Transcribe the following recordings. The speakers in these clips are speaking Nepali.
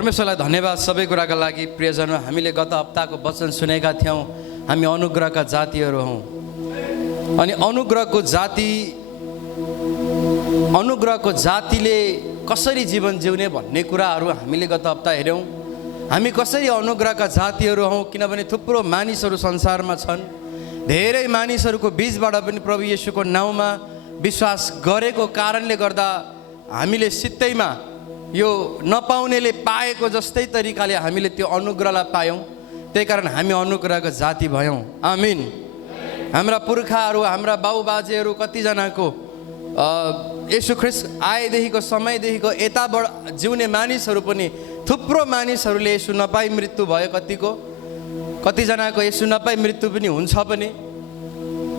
परमेश्वरलाई धन्यवाद सबै कुराका लागि। प्रियजन, हामीले गत हप्ताको वचन सुनेका थियौँ, हामी अनुग्रहका जातिहरू हौँ। अनि अनुग्रहको जातिले कसरी जीवन जिउने भन्ने कुराहरू हामीले गत हप्ता हेऱ्यौँ। हामी कसरी अनुग्रहका जातिहरू हौँ, किनभने थुप्रो मानिसहरू संसारमा छन्। धेरै मानिसहरूको बीचबाट पनि प्रभु येशूको नाउँमा विश्वास गरेको कारणले गर्दा हामीले सित्तैमा यो नपाउनेले पाएको जस्तै तरिकाले हामीले त्यो अनुग्रहलाई पायौँ। त्यही कारण हामी अनुग्रहको जाति भयौँ। आमीन। हाम्रा पुर्खाहरू, हाम्रा बाबुबाजेहरू कतिजनाको येशू ख्रीष्ट आएदेखिको समयदेखिको यताबाट जिउने मानिसहरू पनि थुप्रो मानिसहरूले येशू नपाई मृत्यु भयो। कतिजनाको येशू नपाई मृत्यु पनि हुन्छ पनि,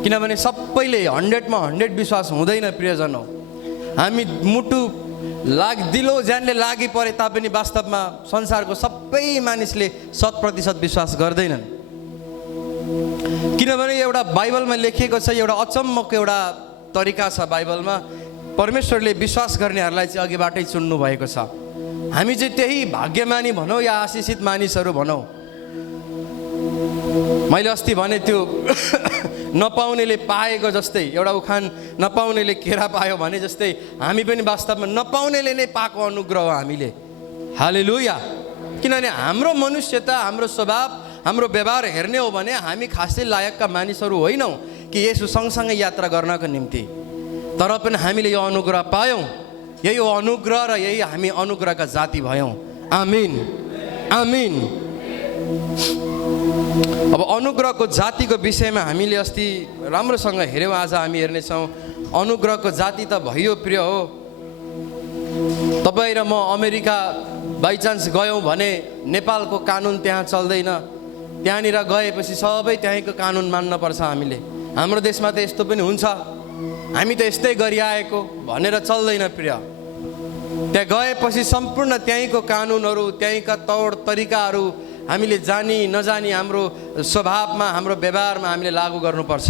किनभने सबैले 100मा 100 विश्वास हुँदैन। प्रियजन हो, हामी मुटु दिलो ज्यानले लागि परे तापनि वास्तवमा संसारको सबै मानिसले 100% विश्वास गर्दैनन्। किनभने एउटा बाइबलमा लेखिएको छ, एउटा अचम्मको एउटा तरिका छ बाइबलमा। परमेश्वरले विश्वास गर्नेहरूलाई चाहिँ अघिबाटै चुन्नु भएको छ। हामी चाहिँ त्यही भाग्यमानी भनौँ या आशिषित मानिसहरू भनौँ। मैले अस्ति भने त्यो नपाउनेले पाएको जस्तै, एउटा उखान नपाउनेले केरा पायो भने जस्तै हामी पनि वास्तवमा नपाउनेले नै पाएको अनुग्रह हो हामीले। हालेलुया। किनभने हाम्रो मनुष्यता, हाम्रो स्वभाव, हाम्रो व्यवहार हेर्ने हो भने हामी खासै लायकका मानिसहरू होइनौँ कि यसो सँगसँगै यात्रा गर्नको निम्ति। तर पनि हामीले यो अनुग्रह पायौँ। यही हो अनुग्रह र यही हामी अनुग्रहका जाति भयौँ। आमीन, आमीन। अब अनुग्रहको जातिको विषयमा हामीले अस्ति राम्रोसँग हेऱ्यौँ। आज हामी हेर्नेछौँ अनुग्रहको जाति त भयो प्रिय हो। तपाईँ र म अमेरिका बाइचान्स गयौँ भने नेपालको कानुन त्यहाँ चल्दैन। त्यहाँनिर गएपछि सबै त्यहीँको कानुन मान्नुपर्छ हामीले। हाम्रो देशमा त यस्तो पनि हुन्छ, हामी त यस्तै गरिआएको भनेर चल्दैन प्रिय। त्यहाँ गएपछि सम्पूर्ण त्यहीँको कानुनहरू, त्यहीँका तौर तरिकाहरू हामीले जानी नजानी हाम्रो स्वभावमा, हाम्रो व्यवहारमा हामीले लागू गर्नुपर्छ।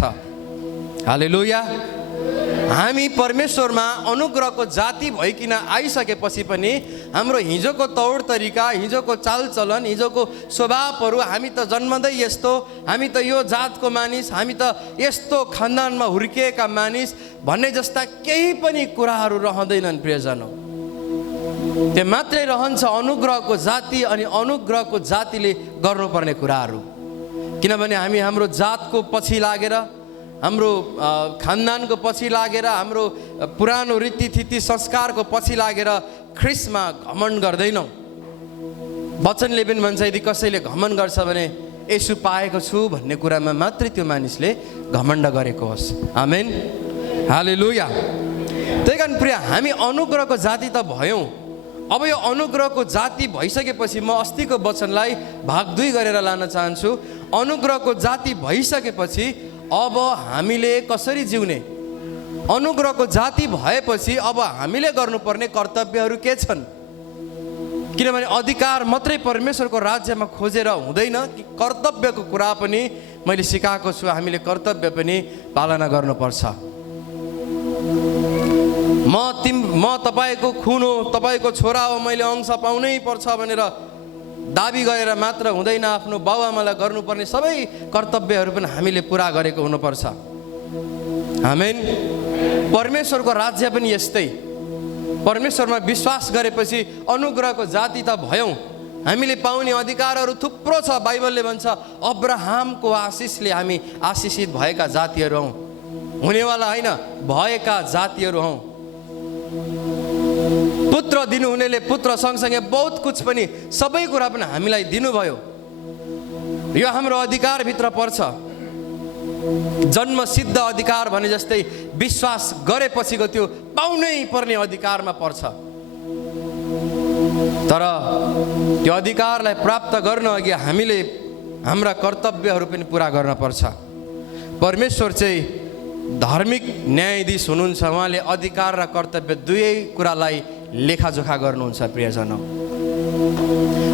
हालेलुया। हामी परमेश्वरमा अनुग्रहको जाति भइकन आइसकेपछि पनि हाम्रो हिजोको तौर तरिका, हिजोको चालचलन, हिजोको स्वभावहरू, हामी त जन्मदै यस्तो, हामी त यो जातको मानिस, हामी त यस्तो खानदानमा हुर्किएका मानिस भन्ने जस्ता केही पनि कुराहरू रहँदैनन् प्रियजन। त्यो मात्रै रहन्छ अनुग्रहको जाति अनि अनुग्रहको जातिले गर्नुपर्ने कुराहरू। किनभने हामी हाम्रो जातको पछि लागेर, हाम्रो खानदानको पछि लागेर, हाम्रो पुरानो रीतिथिति संस्कारको पछि लागेर ख्रीष्टमा घमण्ड गर्दैनौँ। वचनले पनि भन्छ, यदि कसैले घमण्ड गर्छ भने येशू पाएको छु भन्ने कुरामा मात्रै त्यो मानिसले घमण्ड गरेको होस्। आमेन, हालेलुया। त्यही कारण प्रिय, हामी अनुग्रहको जाति त भयौँ। अब यो अनुग्रहको जाति भइसकेपछि म अस्तिको वचनलाई भाग 2 गरेर लान चाहन्छु। अनुग्रहको जाति भइसकेपछि अब हामीले कसरी जिउने? अनुग्रहको जाति भएपछि अब हामीले गर्नुपर्ने कर्तव्यहरू के छन्? किनभने अधिकार मात्रै परमेश्वरको राज्यमा खोजेर हुँदैन, कि कर्तव्यको कुरा पनि मैले सिकाएको छु। हामीले कर्तव्य पनि पालना गर्नुपर्छ। म तपाईँको खुन हो, तपाईँको छोरा हो, मैले अंश पाउनै पर्छ भनेर दाबी गरेर मात्र हुँदैन। आफ्नो बाबुआमालाई गर्नुपर्ने सबै कर्तव्यहरू पनि हामीले पुरा गरेको हुनुपर्छ। आमेन। परमेश्वरको राज्य पनि यस्तै। परमेश्वरमा विश्वास गरेपछि अनुग्रहको जाति त भयौँ। हामीले पाउने अधिकारहरू थुप्रो छ। बाइबलले भन्छ अब्राहमको आशिषले हामी आशिषित भएका जातिहरू हौँ। हुनेवाला होइन, भएका जातिहरू हौँ। पुत्र दिनुहुनेले पुत्र सँगसँगै बहुत कुछ पनि, सबै कुरा पनि हामीलाई दिनुभयो। यो हाम्रो अधिकारभित्र पर्छ। जन्मसिद्ध अधिकार भने जस्तै विश्वास गरेपछिको त्यो पाउनै पर्ने अधिकारमा पर्छ। तर त्यो अधिकारलाई प्राप्त गर्न अघि हामीले हाम्रा कर्तव्यहरू पनि पुरा गर्न पर्छ। परमेश्वर चाहिँ धार्मिक न्यायाधीश हुनुहुन्छ। उहाँले अधिकार र कर्तव्य दुवै कुरालाई लेखाजोखा गर्नुहुन्छ। प्रियजन,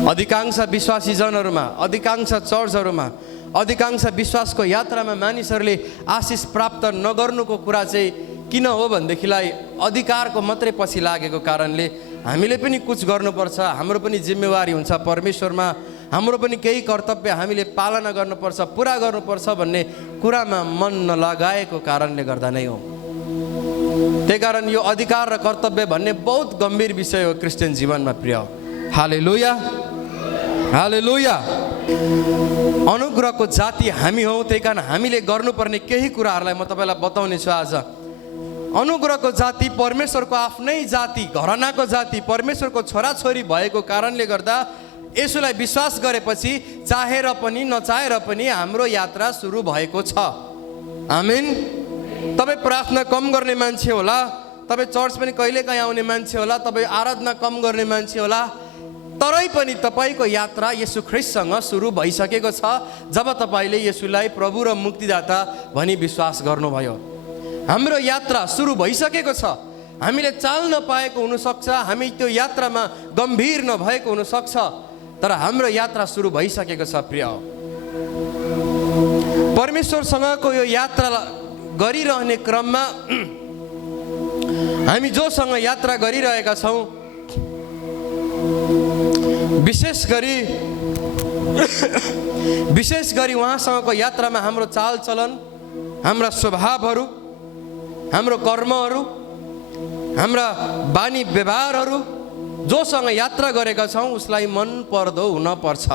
अधिकांश विश्वासी जनहरूमा, अधिकांश चर्चहरूमा, अधिकांश विश्वासको यात्रामा मानिसहरूले आशिष प्राप्त नगर्नुको कुरा चाहिँ किन हो भनेदेखिलाई अधिकारको मात्रै पछि लागेको कारणले हामीले पनि कुछ गर्नुपर्छ, हाम्रो पनि जिम्मेवारी हुन्छ परमेश्वरमा, हाम्रो पनि केही कर्तव्य हामीले पालना गर्नुपर्छ, पुरा गर्नुपर्छ भन्ने कुरामा मन नलगाएको कारणले गर्दा नै हो। त्यही कारण यो अधिकार र कर्तव्य भन्ने बहुत गम्भीर विषय हो क्रिस्चियन जीवनमा प्रिय। हालेलुया, हालेलुया। अनुग्रहको जाति हामी हौँ, त्यही कारण हामीले गर्नुपर्ने केही कुराहरूलाई म तपाईँलाई बताउने छु आज। अनुग्रहको जाति परमेश्वरको आफ्नै जाति, घरानाको जाति, परमेश्वरको छोराछोरी भएको कारणले गर्दा यसुलाई विश्वास गरेपछि चाहेर पनि नचाहेर पनि हाम्रो यात्रा सुरु भएको छ। आमेन। तपाईँ प्रार्थना कम गर्ने मान्छे होला, तपाईँ चर्च पनि कहिलेकाहीँ आउने मान्छे होला, तपाईँ आराधना कम गर्ने मान्छे होला, तरै पनि तपाईँको यात्रा येशू ख्रीष्टसँग सुरु भइसकेको छ जब तपाईँले येशूलाई प्रभु र मुक्तिदाता भनी विश्वास गर्नुभयो। हाम्रो यात्रा सुरु भइसकेको छ। हामीले चाल नपाएको हुनसक्छ, हामी त्यो यात्रामा गम्भीर नभएको हुनसक्छ, तर हाम्रो यात्रा सुरु भइसकेको छ प्रिय। परमेश्वरसँगको यो यात्रा गरिरहने क्रममा हामी जोसँग यात्रा गरिरहेका छौँ, विशेष गरी उहाँसँगको यात्रामा हाम्रो चालचलन, हाम्रा स्वभावहरू, हाम्रो कर्महरू, हाम्रा बानी व्यवहारहरू जोसँग यात्रा गरेका छौँ उसलाई मन पर्दो हुनपर्छ।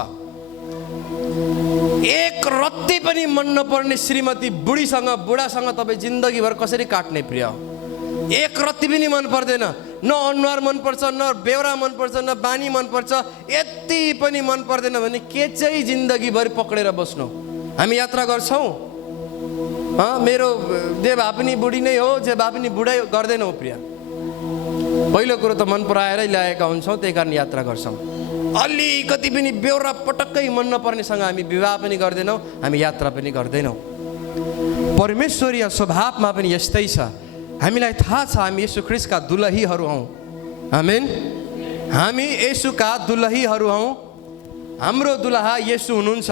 एक रत्ती पनि मन नपर्ने श्रीमती बुढासँग तपाईँ जिन्दगीभर कसरी काट्ने प्रिय? एक रत्ती पनि मन पर्दैन। न अनुहार मनपर्छ, न बेहोरा मनपर्छ, न बानी मनपर्छ, यति पनि मन पर्दैन भने के चाहिँ जिन्दगीभर पक्रेर बस्नु? हामी यात्रा गर्छौँ, मेरो जे भए पनि बुढी नै हो, जे भए पनि बुढै गर्दैनौँ प्रिय। पहिलो कुरो त मन पराएरै ल्याएका हुन्छौँ, त्यही कारण यात्रा गर्छौँ। अलिकति पनि बेहोरा पटक्कै मन नपर्नेसँग हामी विवाह पनि गर्दैनौँ, हामी यात्रा पनि गर्दैनौँ। परमेश्वरीय स्वभावमा पनि यस्तै छ। हामीलाई थाहा छ हामी येशू ख्रीष्टका दुलहीहरू हौँ। आमेन। हामी येशूका दुलहीहरू हौँ। हाम्रो दुलहा येशू हुनुहुन्छ,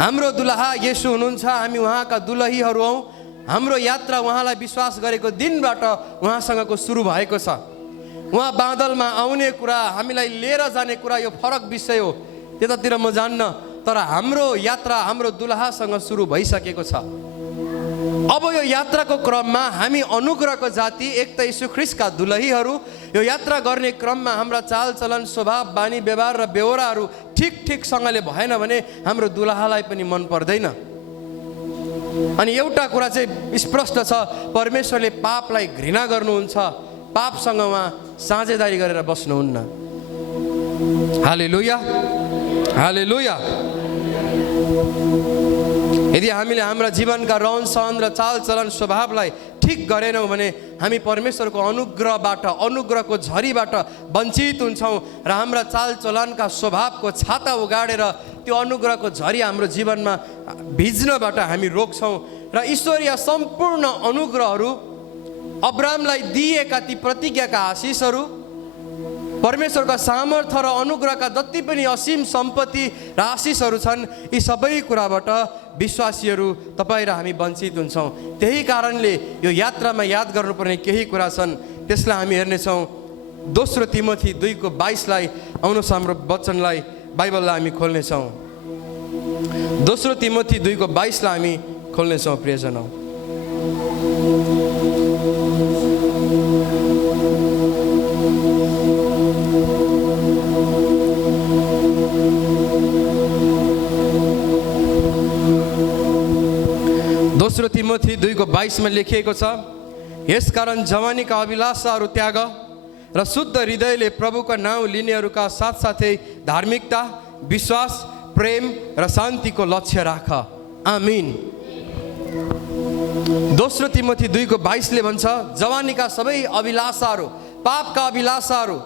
हाम्रो दुलहा येशू हुनुहुन्छ। हामी उहाँका दुलहीहरू हौँ। हाम्रो यात्रा उहाँलाई विश्वास गरेको दिनबाट उहाँसँगको सुरु भएको छ। उहाँ बादलमा आउने कुरा, हामीलाई लिएर जाने कुरा यो फरक विषय हो, त्यतातिर म जान्न, तर हाम्रो यात्रा हाम्रो दुलहासँग सुरु भइसकेको छ। अब यो यात्राको क्रममा हामी अनुग्रहको जाति, एक त येशू ख्रीष्टका दुलहीहरू, यो यात्रा गर्ने क्रममा हाम्रा चालचलन, स्वभाव, बानी व्यवहार र बेहोराहरू ठिकसँगले भएन भने हाम्रो दुलहालाई पनि मन पर्दैन। अनि एउटा कुरा चाहिँ स्पष्ट छ, परमेश्वरले पापलाई घृणा गर्नुहुन्छ, पापसँग उहाँ साझेदारी गरेर बस्नुहुन्न। हालेलुया, हालेलुया। यदि हामीले हाम्रा जीवनका रहन सहन र चालचलन स्वभावलाई ठिक गरेनौँ भने हामी परमेश्वरको अनुग्रहको झरीबाट वञ्चित हुन्छौँ र हाम्रा चालचलनका स्वभावको छाता उगाडेर त्यो अनुग्रहको झरी हाम्रो जीवनमा भिज्नबाट हामी रोक्छौँ। र ईश्वरीय सम्पूर्ण अनुग्रहहरू, अब्राहमलाई दिएका ती प्रतिज्ञाका आशिषहरू, परमेश्वरका सामर्थ्य र अनुग्रहका जति पनि असीम सम्पत्ति र आशिषहरू छन्, यी सबै कुराबाट विश्वासीहरू तपाईँ र हामी वञ्चित हुन्छौँ। त्यही कारणले यो यात्रामा याद गर्नुपर्ने केही कुरा छन्, त्यसलाई हामी हेर्नेछौँ। दोस्रो तिमोथी 2:22 आउनुहोस् हाम्रो वचनलाई, बाइबललाई हामी खोल्नेछौँ। दोस्रो तिमोथी 2:22 हामी खोल्नेछौँ प्रियजनौँ। दोस्रो तिमोथी 2:22 लेखिएको छ, यसकारण जवानीका अभिलाषाहरू त्याग र शुद्ध हृदयले प्रभुका नाउँ लिनेहरूका साथसाथै धार्मिकता, विश्वास, प्रेम र शान्तिको लक्ष्य राख। आमीन। दोस्रो तिमोथी 2:22 भन्छ, जवानीका सबै अभिलाषाहरू, पापका अभिलाषाहरू,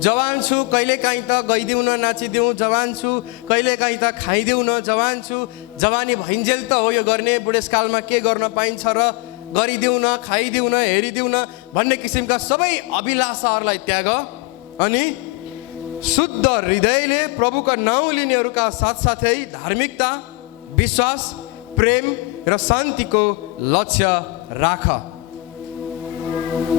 जवान छु कहिलेकाहीँ त गइदिउँ न, नाचिदिउँ, जवान छु कहिलेकाहीँ त खाइदिउँ न, जवान छु, जवानी भइन्जेल त हो यो गर्ने, बुढेसकालमा के गर्न पाइन्छ र गरिदिउँ न, खाइदिउँ न, हेरिदिउँ न भन्ने किसिमका सबै अभिलाषाहरूलाई त्याग अनि शुद्ध हृदयले प्रभुका नाउँ लिनेहरूका साथसाथै धार्मिकता, विश्वास, प्रेम र शान्तिको लक्ष्य राख।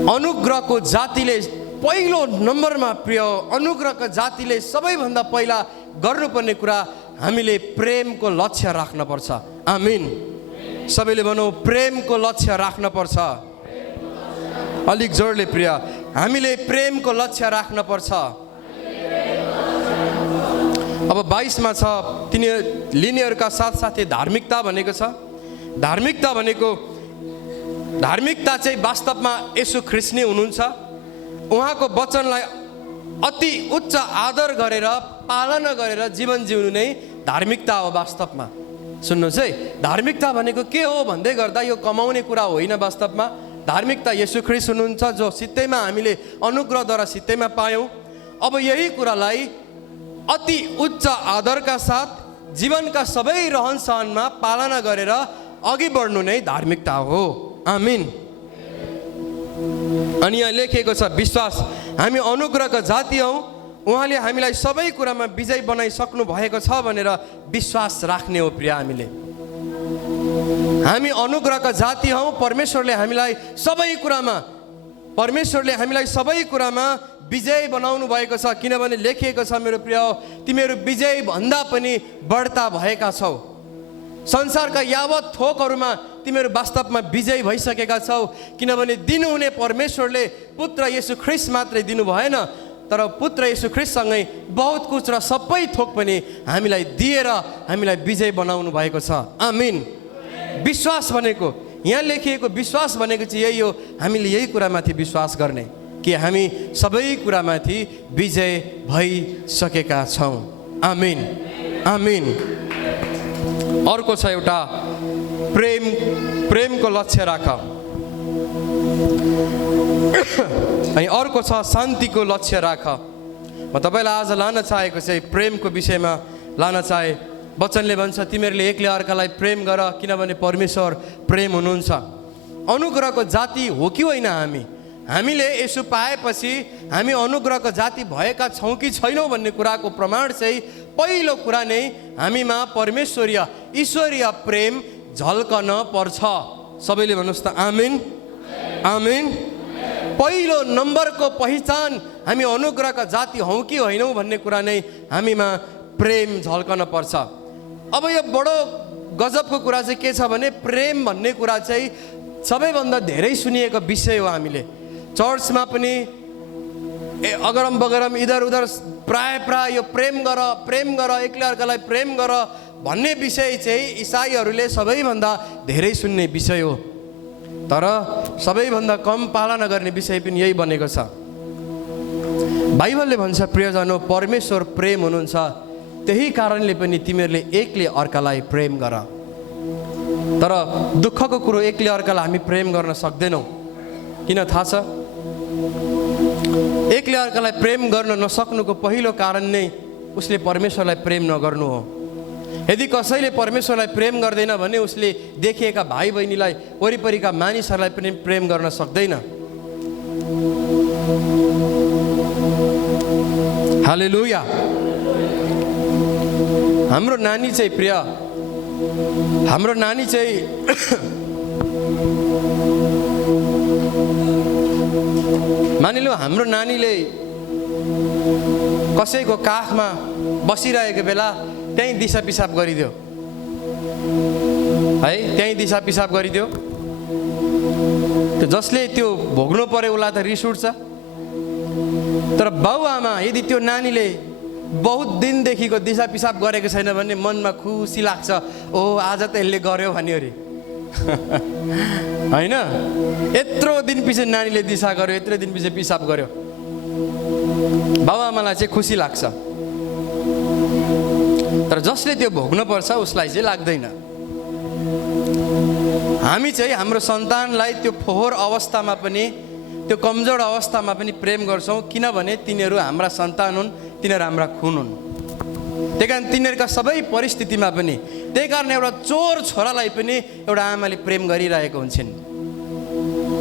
अनुग्रहको जातिले पहिलो नम्बरमा प्रिय अनुग्रहका जातिले सबैभन्दा पहिला गर्नुपर्ने कुरा हामीले प्रेमको लक्ष्य राख्नुपर्छ। आमीन। सबैले भनौँ प्रेमको लक्ष्य राख्नुपर्छ। अलिक जोडले प्रिय, हामीले प्रेमको लक्ष्य राख्नुपर्छ। अब 22मा छ, लिनेहरूका साथसाथै धार्मिकता भनेको छ। धार्मिकता चाहिँ वास्तवमा येशू ख्रीष्ट नै हुनुहुन्छ। उहाँको वचनलाई अति उच्च आदर गरेर पालना गरेर जीवन जिउनु नै धार्मिकता हो वास्तवमा। सुन्नुहोस् है, धार्मिकता भनेको के हो भन्दै गर्दा यो कमाउने कुरा होइन। वास्तवमा धार्मिकता येशू ख्रीष्ट हुनुहुन्छ, जो सित्तैमा हामीले अनुग्रहद्वारा सित्तैमा पायौँ। अब यही कुरालाई अति उच्च आदरका साथ जीवनका सबै रहन सहनमा पालना गरेर अघि बढ्नु नै धार्मिकता हो। आमीन। अनि यहाँ लेखिएको छ विश्वास। हामी अनुग्रहका जाति हौँ, उहाँले हामीलाई सबै कुरामा विजय बनाइसक्नु भएको छ भनेर विश्वास राख्ने हो प्रिय। हामी अनुग्रहका जाति हौँ। परमेश्वरले हामीलाई सबै कुरामा विजय बनाउनु भएको छ। किनभने लेखिएको छ मेरो प्रिय, तिमीहरू विजय भन्दा पनि बढ्ता भएका छौ। संसारका यावत थोकहरूमा तिमीहरू वास्तवमा विजय भइसकेका छौ। किनभने दिनुहुने परमेश्वरले पुत्र येशू ख्रीष्ट मात्रै दिनु भएन, तर पुत्र येशू ख्रीष्टसँगै बहुत कुछ र सबै थोक पनि हामीलाई दिएर हामीलाई विजय बनाउनु भएको छ। आमीन। विश्वास भनेको, यहाँ लेखिएको विश्वास भनेको चाहिँ यही हो, हामीले यही कुरामाथि विश्वास गर्ने कि हामी सबै कुरामाथि विजय भइसकेका छौँ। आमीन। आमीन। अर्को छ एउटा प्रेमको लक्ष्य राख। अनि अर्को छ शान्तिको लक्ष्य राख। म तपाईँलाई आज लान चाहेको चाहिँ प्रेमको विषयमा लान चाहे। वचनले भन्छ तिमीहरूले एकले अर्कालाई प्रेम गर, किनभने परमेश्वर प्रेम हुनुहुन्छ। अनुग्रहको जाति हो कि होइन हामीले यसो पाएपछि हामी अनुग्रहको जाति भएका छौँ कि छैनौँ भन्ने कुराको प्रमाण चाहिँ पहिलो कुरा नै हामीमा ईश्वरीय प्रेम झल्कन पर्छ। सबैले भन्नुहोस् त आमीन। आमीन। पहिलो नम्बरको पहिचान हामी अनुग्रहका जाति हौँ कि होइनौँ भन्ने कुरा नै हामीमा प्रेम झल्कन पर्छ। अब यो बडो गजबको कुरा चाहिँ के छ भने प्रेम भन्ने कुरा चाहिँ सबैभन्दा धेरै सुनिएको विषय हो। हामीले चर्चमा पनि अगरम बगरम इधर उधर प्राय यो प्रेम गर एकले अर्कालाई प्रेम गर भन्ने विषय चाहिँ इसाईहरूले सबैभन्दा धेरै सुन्ने विषय हो। तर सबैभन्दा कम पालना गर्ने विषय पनि यही बनेको छ। बाइबलले भन्छ प्रियजनों, परमेश्वर प्रेम हुनुहुन्छ, त्यही कारणले पनि तिमीहरूले एकले अर्कालाई प्रेम गर। तर दुःखको कुरो एकले अर्कालाई हामी प्रेम गर्न सक्दैनौँ। किन थाहा छ? एकले अर्कालाई प्रेम गर्न नसक्नुको पहिलो कारण नै उसले परमेश्वरलाई प्रेम नगर्नु हो। यदि कसैले परमेश्वरलाई प्रेम गर्दैन भने उसले देखिएका भाइ बहिनीलाई, वरिपरिका मानिसहरूलाई पनि प्रेम गर्न सक्दैन। हालेलुया। हाम्रो नानी चाहिँ प्रिय, हाम्रो नानी चाहिँ मानिलो हाम्रो नानीले कसैको काखमा बसिरहेको बेला त्यहीँ दिशा पिसाब गरिदियो है, त्यहीँ दिशा पिसाब गरिदियो। जसले त्यो भोग्नु पर्यो उसलाई त रिस उठ्छ। तर बाउआमा यदि त्यो नानीले बहुत दिनदेखिको दिशा पिसाब गरेको छैन भने मनमा खुसी लाग्छ, ओ आज त यसले गर्यो भन्यो अरे होइन। यत्रो दिन पछि नानीले दिशा गर्यो, यत्रो दिन पछि पिसाब गर्यो, बाउआमालाई चाहिँ खुसी लाग्छ। तर जसले त्यो भोग्नु पर्छ उसलाई चाहिँ लाग्दैन। हामी चाहिँ हाम्रो सन्तानलाई त्यो फोहोर अवस्थामा पनि, त्यो कमजोर अवस्थामा पनि प्रेम गर्छौँ, किनभने तिनीहरू हाम्रा सन्तान हुन्, तिनीहरू हाम्रा खुन हुन्। त्यही कारण तिनीहरूका सबै परिस्थितिमा पनि, त्यही कारण एउटा चोर छोरालाई पनि एउटा आमाले प्रेम गरिरहेको हुन्छन्,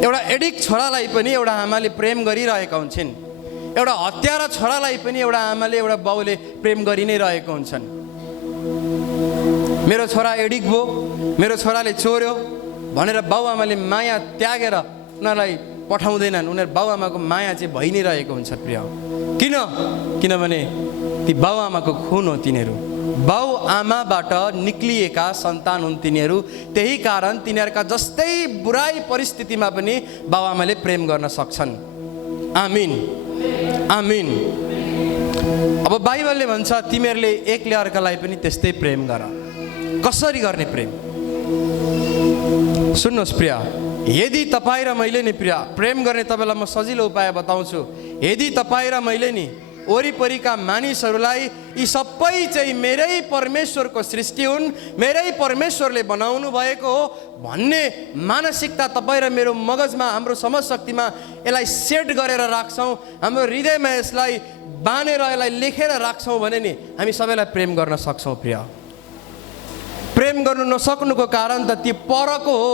एउटा एडिक्ट छोरालाई पनि एउटा आमाले प्रेम गरिरहेका हुन्छन्, एउटा हत्यारा छोरालाई पनि एउटा आमाले एउटा बाउले प्रेम गरि नै रहेको हुन्छन्। मेरो छोरा एडिक्ट भयो, मेरो छोराले चोर्यो भनेर बाउआमाले माया त्यागेर उनीहरूलाई पठाउँदैनन्, उनीहरू बाउआमाको माया चाहिँ भइ नै रहेको हुन्छ प्रिय। किनभने ती बाउआमाको खुन हो तिनीहरू, बाउआमाबाट निक्लिएका सन्तान हुन् तिनीहरू। त्यही कारण तिनीहरूका जस्तै बुराई परिस्थितिमा पनि बाउआमाले प्रेम गर्न सक्छन्। आमिन, आमिन। अब बाइबलले भन्छ तिमीहरूले एकले अर्कालाई पनि त्यस्तै प्रेम गर। कसरी गर्ने प्रेम? सुन्नुहोस् प्रिय, यदि तपाईँ र मैले नि प्रिय प्रेम गर्ने तपाईँलाई म सजिलो उपाय बताउँछु। यदि तपाईँ र मैले नि वरिपरिका मानिसहरूलाई यी सबै चाहिँ मेरै परमेश्वरको सृष्टि हुन्, मेरै परमेश्वरले बनाउनु भएको हो भन्ने मानसिकता तपाईँ र मेरो मगजमा, हाम्रो समझशक्तिमा यसलाई सेट गरेर राख्छौँ, हाम्रो हृदयमा यसलाई बाँधेर यसलाई लेखेर राख्छौँ भने नि हामी सबैलाई प्रेम गर्न सक्छौँ प्रिय। प्रेम गर्नु नसक्नुको कारण त त्यो परको हो,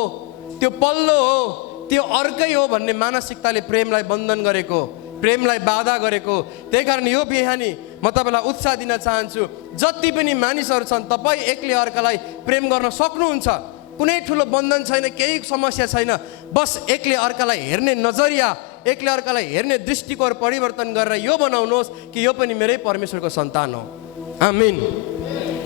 त्यो पल्लो हो, त्यो अर्कै हो भन्ने मानसिकताले प्रेमलाई बन्धन गरेको, प्रेमलाई बाधा गरेको। त्यही कारण यो बिहानी म तपाईँलाई उत्साह दिन चाहन्छु, जति पनि मानिसहरू छन् तपाईँ एकले अर्कालाई प्रेम गर्न सक्नुहुन्छ। कुनै ठुलो बन्धन छैन, केही समस्या छैन। बस एकले अर्कालाई हेर्ने नजरिया, एकले अर्कालाई हेर्ने दृष्टिकोण परिवर्तन गरेर यो बनाउनुहोस् कि यो पनि मेरै परमेश्वरको सन्तान हो। आमिन।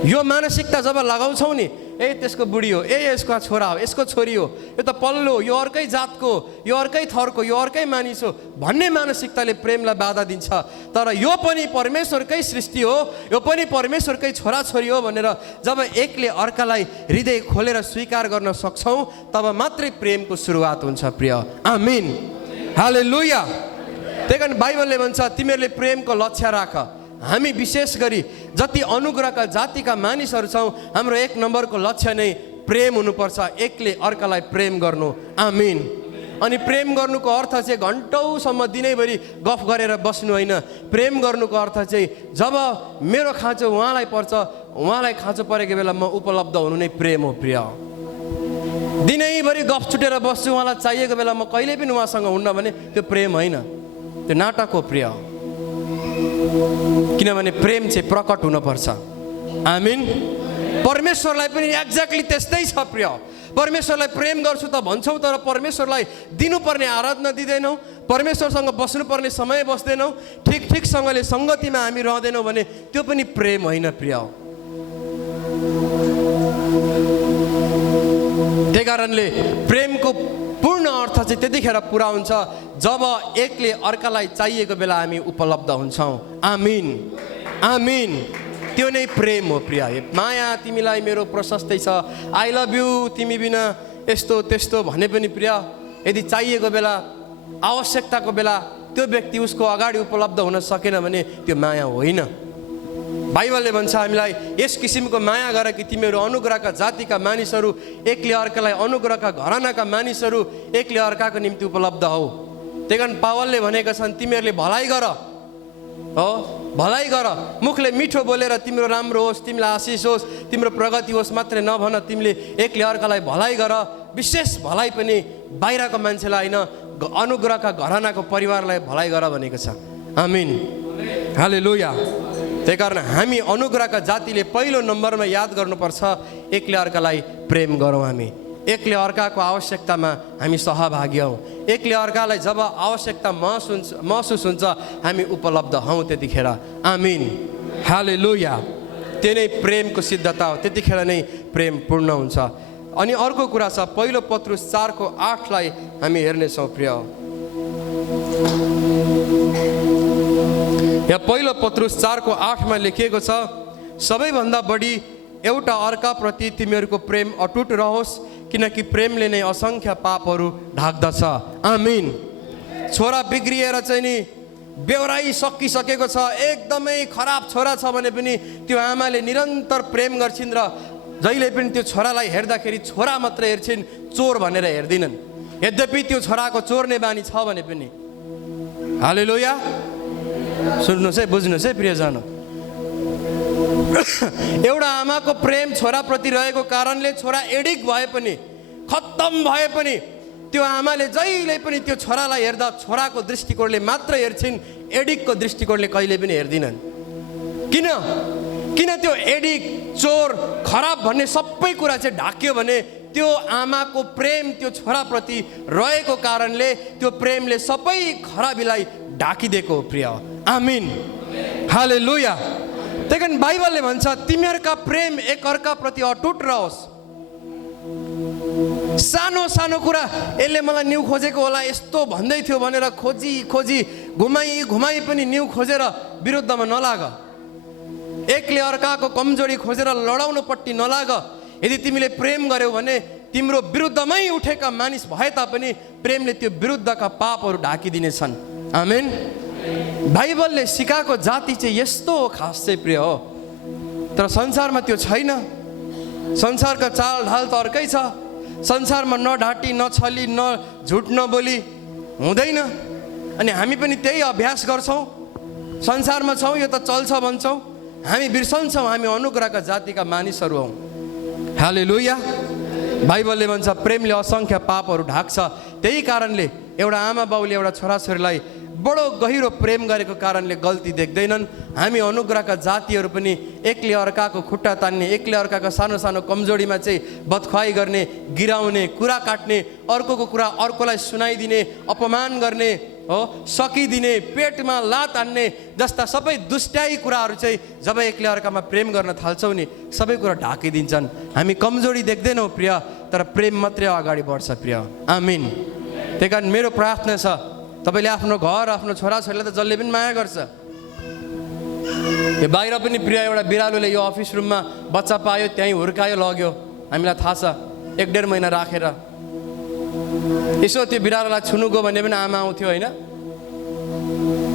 यो मानसिकता जब लगाउँछौँ नि, त्यसको बुढी हो, यसको छोरा हो, यसको छोरी हो, यो त पल्लो, यो अर्कै जातको, यो अर्कै थरको, यो अर्कै मानिस हो भन्ने मानसिकताले प्रेमलाई बाधा दिन्छ। तर यो पनि परमेश्वरकै सृष्टि हो, यो पनि परमेश्वरकै छोराछोरी हो भनेर जब एकले अर्कालाई हृदय खोलेर स्वीकार गर्न सक्छौँ तब मात्रै प्रेमको सुरुवात हुन्छ प्रिय। आमिन, हालेलुया। त्यही कारण बाइबलले भन्छ तिमीहरूले प्रेमको लक्ष्य राख। हामी विशेष गरी जति अनुग्रहका जातिका मानिसहरू छौँ, हाम्रो एक नम्बरको लक्ष्य नै प्रेम हुनुपर्छ, एकले अर्कालाई प्रेम गर्नु। आमिन। अनि प्रेम गर्नुको अर्थ चाहिँ घन्टौँसम्म दिनैभरि गफ गरेर बस्नु होइन। प्रेम गर्नुको अर्थ चाहिँ जब मेरो खाँचो उहाँलाई पर्छ, उहाँलाई खाँचो परेको बेला म उपलब्ध हुनु नै प्रेम हो प्रिय। दिनैभरि गफ छुटेर बस्छु, उहाँलाई चाहिएको बेला म कहिले पनि उहाँसँग हुन्न भने त्यो प्रेम होइन, त्यो नाटक हो प्रिय। किनभने प्रेम चाहिँ प्रकट हुनुपर्छ। आमिन। परमेश्वरलाई पनि एक्ज्याक्टली त्यस्तै छ प्रिय। परमेश्वरलाई प्रेम गर्छु त भन्छौँ, तर परमेश्वरलाई दिनुपर्ने आराधना दिँदैनौँ, परमेश्वरसँग बस्नुपर्ने समय बस्दैनौँ, ठिकसँगले सङ्गतिमा हामी रहँदैनौँ भने त्यो पनि प्रेम होइन प्रिय। त्यही कारणले प्रेमको पूर्ण अर्थ चाहिँ त्यतिखेर पुरा हुन्छ जब एकले अर्कालाई चाहिएको बेला हामी उपलब्ध हुन्छौँ। आमिन, आमिन। त्यो नै प्रेम हो प्रिय। माया तिमीलाई मेरो प्रशस्तै छ, आई लभ यू, तिमी बिना यस्तो त्यस्तो भने पनि प्रिय, यदि चाहिएको बेला, आवश्यकताको बेला त्यो व्यक्ति उसको अगाडि उपलब्ध हुन सकेन भने त्यो माया होइन। बाइबलले भन्छ हामीलाई यस किसिमको माया गर कि तिमीहरू अनुग्रहका जातिका मानिसहरू, एकले अर्कालाई, अनुग्रहका घरानाका मानिसहरू एकले अर्काको निम्ति उपलब्ध हौ। त्यही कारण पावलले भनेका छन् तिमीहरूले भलाइ गर, हो भलाइ गर, मुखले मिठो बोलेर तिम्रो राम्रो होस्, तिमीलाई आशिष होस्, तिम्रो प्रगति होस् मात्रै नभन, तिमीले एकले अर्कालाई भलाइ गर। विशेष भलाइ पनि बाहिरको मान्छेलाई होइन, अनुग्रहका घरानाको परिवारलाई भलाइ गर भनेको छ। आमिन, हालेलुया। त्यही कारण हामी अनुग्रहका जातिले पहिलो नम्बरमा याद गर्नुपर्छ एकले अर्कालाई प्रेम गरौँ। हामी एकले अर्काको आवश्यकतामा हामी सहभागी हौँ, एकले अर्कालाई जब आवश्यकता महसुस हुन्छ हामी उपलब्ध हौँ त्यतिखेर। आमिन, हालेलुया। त्यो नै प्रेमको सिद्धता हो, त्यतिखेर नै प्रेम पूर्ण हुन्छ। अनि अर्को कुरा छ, पहिलो पत्रुस 4:8 हामी हेर्नेछौँ प्रिय। यहाँ पहिलो पत्रुस 4:8 लेखिएको छ, सबैभन्दा बढी एउटा अर्काप्रति तिमीहरूको प्रेम अटुट रहोस्, किनकि प्रेमले नै असङ्ख्य पापहरू ढाक्दछ। आमिन। छोरा बिग्रिएर चाहिँ नि बेहोराइ सकिसकेको छ, एकदमै खराब छोरा छ भने पनि त्यो आमाले निरन्तर प्रेम गर्छिन् र जहिले पनि त्यो छोरालाई हेर्दाखेरि छोरा मात्रै हेर्छिन्, चोर भनेर हेर्दिनन्। यद्यपि त्यो छोराको चोर्ने बानी छ भने पनि। हालेलुया। सुन्नुहोस् है, बुझ्नुहोस् है प्रियजन, एउटा आमाको प्रेम छोराप्रति रहेको कारणले छोरा एडिक्ट भए पनि, खत्तम भए पनि त्यो आमाले जहिले पनि त्यो छोरालाई हेर्दा छोराको दृष्टिकोणले मात्र हेर्छिन्, एडिक्टको दृष्टिकोणले कहिले पनि हेर्दिनन्। किन त्यो एडिक्ट, चोर, खराब भन्ने सबै कुरा चाहिँ ढाक्यो भने त्यो आमाको प्रेम त्यो छोराप्रति रहेको कारणले त्यो प्रेमले सबै खराबीलाई ढाकिदिएको हो प्रिय। आमीन, हालेलुया। त्यही कारण बाइबलले भन्छ तिमीहरूका प्रेम एकअर्काप्रति अटुट रहोस्। सानो सानो कुरा यसले मलाई न्यु खोजेको होला, यस्तो भन्दै थियो भनेर खोजी खोजी घुमाई पनि न्यु खोजेर विरुद्धमा नलाग। एकले अर्काको कमजोरी खोजेर लडाउनुपट्टि नलाग। यदि तिमीले प्रेम गर्यौ भने तिम्रो विरुद्धमै उठेका मानिस भए तापनि प्रेमले त्यो विरुद्धका पापहरू ढाकिदिनेछन्। आमेन। बाइबलले सिकाएको जाति चाहिँ यस्तो हो, खास चाहिँ प्रिय हो। तर संसारमा त्यो छैन। संसारका चाल ढाल त अर्कै छ। संसारमा न ढाँटी न छली न झुट नबोली हुँदैन। अनि हामी पनि त्यही अभ्यास गर्छौँ। संसारमा छौँ, यो त चल्छ भन्छौँ, हामी बिर्सन्छौँ हामी अनुग्रहका जातिका मानिसहरू हौँ। हालेलुया। बाइबलले भन्छ प्रेमले असङ्ख्य पापहरू ढाक्छ। त्यही कारणले एउटा आमा बाउले एउटा छोराछोरीलाई बडो गहिरो प्रेम गरेको कारणले गल्ती देख्दैनन्। हामी अनुग्रहका जातिहरू पनि एकले अर्काको खुट्टा तान्ने, एकले अर्काका सानो सानो कमजोरीमा चाहिँ बदखुवाई गर्ने, गिराउने, कुरा काट्ने, अर्कोको कुरा अर्कोलाई सुनाइदिने, अपमान गर्ने हो, सकिदिने, पेटमा लात हान्ने जस्ता सबै दुष्ट्याई कुराहरू चाहिँ जब एकले अर्कामा प्रेम गर्न थाल्छौँ नि सबै कुरा ढाकिदिन्छन्। हामी कमजोरी देख्दैनौँ प्रिय, तर प्रेम मात्रै अगाडि बढ्छ प्रिय। आमीन। त्यही कारण मेरो प्रार्थना छ तपाईँले आफ्नो घर आफ्नो छोराछोरीलाई त जसले पनि माया गर्छ। यो बाहिर पनि प्रिय एउटा बिरालोले यो अफिस रुममा बच्चा पायो, त्यहीँ हुर्कायो लग्यो, हामीलाई थाहा छ। 1-1.5 महिना राखेर यसो त्यो बिरालोलाई छुनु गयो भने पनि आमा आउँथ्यो होइन।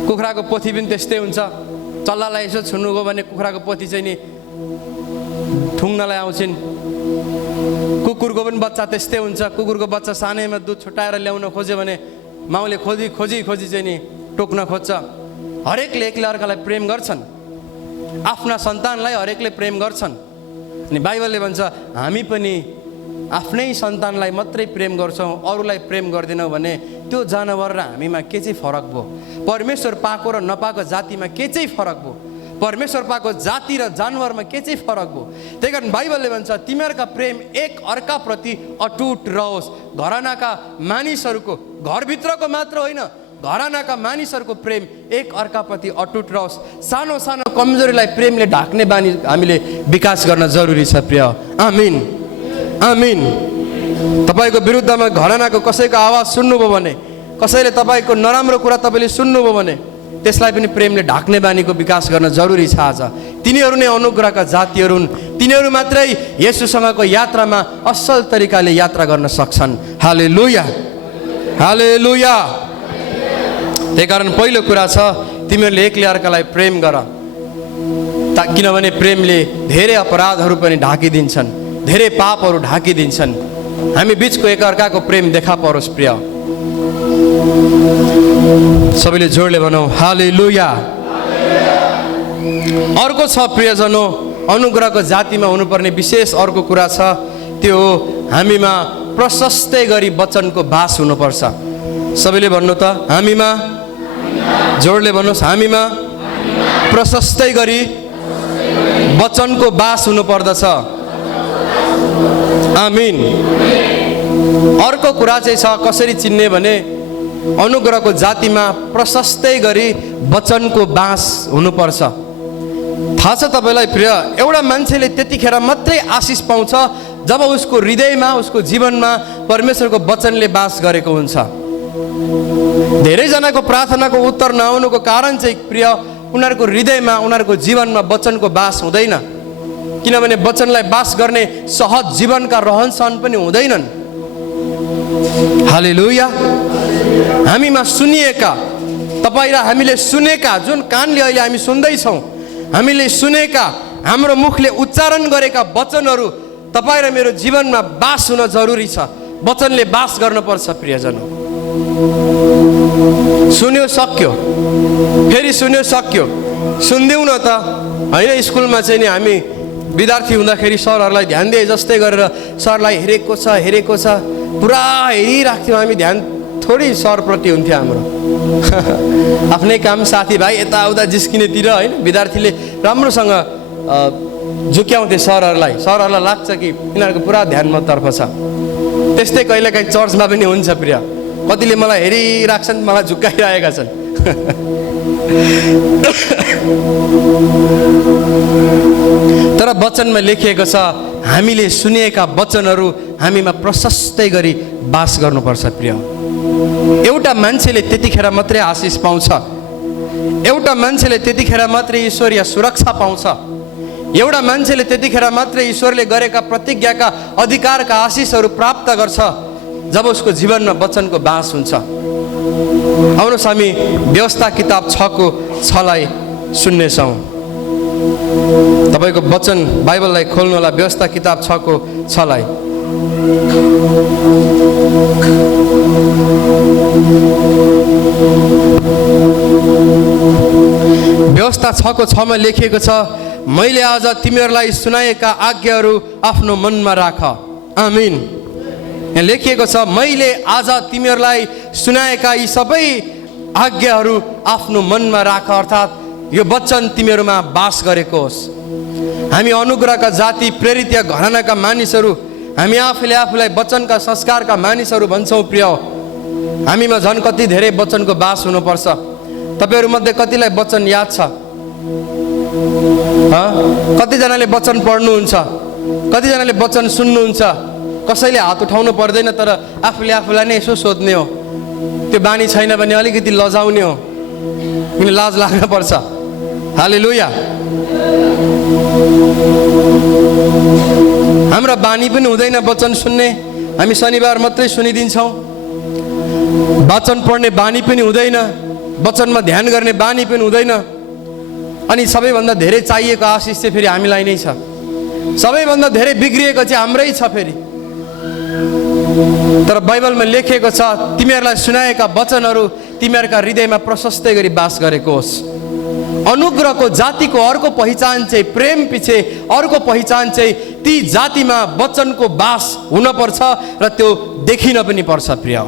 कुखुराको पोथी पनि त्यस्तै हुन्छ। चल्लालाई यसो छुनु गयो भने कुखुराको पोथी चाहिँ नि ठुङ्नलाई आउँछिन्। कुकुरको पनि बच्चा त्यस्तै हुन्छ। कुकुरको बच्चा सानैमा दुध छुट्याएर ल्याउन खोज्यो भने माउले खोजी खोजी खोजी चाहिँ नि टोक्न खोज्छ। हरेकले एकले अर्कालाई प्रेम गर्छन्। आफ्ना सन्तानलाई हरेकले प्रेम गर्छन्। अनि बाइबलले भन्छ हामी पनि आफ्नै सन्तानलाई मात्रै प्रेम गर्छौँ, अरूलाई प्रेम गर्दैनौँ भने त्यो जनावर र हामीमा के चाहिँ फरक भयो? परमेश्वर पाएको र नपाएको जातिमा के चाहिँ फरक भयो? परमेश्वर पाएको जाति र जानवरमा के चाहिँ फरक भयो? त्यही कारण बाइबलले भन्छ तिमीहरूका प्रेम एक अर्काप्रति अटुट रहोस्। घरानाका मानिसहरूको, घरभित्रको मात्र होइन, घरानाका मानिसहरूको प्रेम एक अर्काप्रति अटुट रहोस्। सानो सानो कमजोरीलाई प्रेमले ढाक्ने बानी हामीले विकास गर्न जरुरी छ प्रिय। आमीन, आमीन। तपाईँको विरुद्धमा घरानाको कसैको आवाज सुन्नुभयो भने, कसैले तपाईँको नराम्रो कुरा तपाईँले सुन्नुभयो भने त्यसलाई पनि प्रेमले ढाक्ने बानीको विकास गर्न जरुरी छ। आज तिनीहरू नै अनुग्रहका जातिहरू हुन्। तिनीहरू मात्रै येशूसँगको यात्रामा असल तरिकाले यात्रा गर्न सक्छन्। हालेलुया, हालेलुया। त्यही कारण पहिलो कुरा छ तिमीहरूले एकले अर्कालाई प्रेम गर। किनभने प्रेमले धेरै अपराधहरू पनि ढाकिदिन्छन्, धेरै पापहरू ढाकिदिन्छन्। हामी बिचको एकअर्काको प्रेम देखा परोस् प्रिय। सबैले जोडले भनौँ हालेलुया। अर्को छ प्रियजनो, अनुग्रहको जातिमा हुनुपर्ने विशेष अर्को कुरा छ, त्यो हो हामीमा प्रशस्तै गरी वचनको बास हुनुपर्छ। सबैले भन्नु त हामीमा, जोडले भन्नुहोस् हामीमा प्रशस्तै गरी वचनको बास हुनुपर्दछ। आमीन। अर्को कुरा चाहिँ छ कसरी चिन्ने भने अनुग्रहको जातिमा प्रशस्तै गरी वचनको बास हुनुपर्छ। थाहा छ तपाईँलाई प्रिय, एउटा मान्छेले त्यतिखेर मात्रै आशिष पाउँछ जब उसको हृदयमा, उसको जीवनमा परमेश्वरको वचनले बास गरेको हुन्छ। धेरैजनाको प्रार्थनाको उत्तर नआउनुको कारण चाहिँ प्रिय उनीहरूको हृदयमा, उनीहरूको जीवनमा वचनको बास हुँदैन। किनभने वचनलाई बास गर्ने सहज जीवनका रहनसहन पनि हुँदैनन्। हालेलुया। हामीमा सुनिएका, तपाईँ र हामीले सुनेका, जुन कानले अहिले हामी सुन्दैछौँ, हामीले सुनेका, हाम्रो मुखले उच्चारण गरेका वचनहरू तपाईँ र मेरो जीवनमा बास हुन जरुरी छ। वचनले बास गर्नुपर्छ प्रियजन। सुन्यो सक्यो, फेरि सुन्यो सक्यो, सुन्दिउँ न त होइन। स्कुलमा चाहिँ नि हामी विद्यार्थी हुँदाखेरि सरहरूलाई ध्यान दिए जस्तै गरेर सरलाई हेरेको छ पुरा हेरिराख्थ्यौँ हामी। ध्यान थोरै सरप्रति हुन्थ्यो हाम्रो। आफ्नै काम, साथीभाइ यताउता जिस्किनेतिर होइन। विद्यार्थीले राम्रोसँग झुक्याउँथे सरहरूलाई लाग्छ कि यिनीहरूको पुरा ध्यान मतर्फ छ। त्यस्तै कहिलेकाहीँ चर्चमा पनि हुन्छ प्रिय, कतिले मलाई हेरिराख्छन्, मलाई झुक्काइरहेका छन्। तर वचनमा लेखिएको छ हामीले सुनेका वचनहरू हामीमा प्रशस्तै गरी बास गर्नुपर्छ प्रिय। एउटा मान्छेले त्यतिखेर मात्रै आशिष पाउँछ, एउटा मान्छेले त्यतिखेर मात्रै ईश्वरीय सुरक्षा पाउँछ, एउटा मान्छेले त्यतिखेर मात्रै ईश्वरले गरेका प्रतिज्ञाका अधिकारका आशिषहरू प्राप्त गर्छ जब उसको जीवनमा वचनको बास हुन्छ। आउनुहोस् हामी व्यवस्था किताब 6:6 सुन्नेछौँ। तपाईँको वचन बाइबललाई खोल्नु होला, व्यवस्था किताब 6:6। व्यवस्था 6:6 लेखिएको छ, मैले आज तिमीहरूलाई सुनाएका आज्ञाहरू आफ्नो मनमा राख। आमीन। यहाँ लेखिएको छ मैले आज तिमीहरूलाई सुनाएका यी सबै आज्ञाहरू आफ्नो मनमा राख, अर्थात् यो वचन तिमीहरूमा बास गरेको होस्। हामी अनुग्रहका जाति, प्रेरित या घरानाका मानिसहरू, हामी आफूलाई वचनका संस्कारका मानिसहरू भन्छौँ प्रिय। हामीमा झन् कति धेरै वचनको बास हुनुपर्छ। तपाईँहरूमध्ये कतिलाई वचन याद छ? कतिजनाले वचन पढ्नुहुन्छ, कतिजनाले वचन सुन्नुहुन्छ। कसैले हात उठाउनु पर्दैन, तर आफूलाई नै यसो सोध्ने हो। त्यो बानी छैन भने अलिकति लजाउने हो, किन लाज लाग्न पर्छ। हालेलुया। हाम्रा बानी पनि हुँदैन वचन सुन्ने, हामी शनिबार मात्रै सुनिदिन्छौँ। वचन पढ्ने बानी पनि हुँदैन, वचनमा ध्यान गर्ने बानी पनि हुँदैन। अनि सबैभन्दा धेरै चाहिएको आशिष चाहिँ फेरि हामीलाई नै छ। सबैभन्दा धेरै बिग्रिएको चाहिँ हाम्रै छ फेरि। तर बाइबलमा लेखिएको छ तिमीहरूलाई सुनाएका वचनहरू तिमीहरूका हृदयमा प्रशस्तै गरी बास गरेको होस्। अनुग्रहको जातिको अर्को पहिचान चाहिँ, प्रेम पछि अर्को पहिचान चाहिँ ती जातिमा वचनको बास हुनपर्छ र त्यो देखिन पनि पर्छ प्रिय।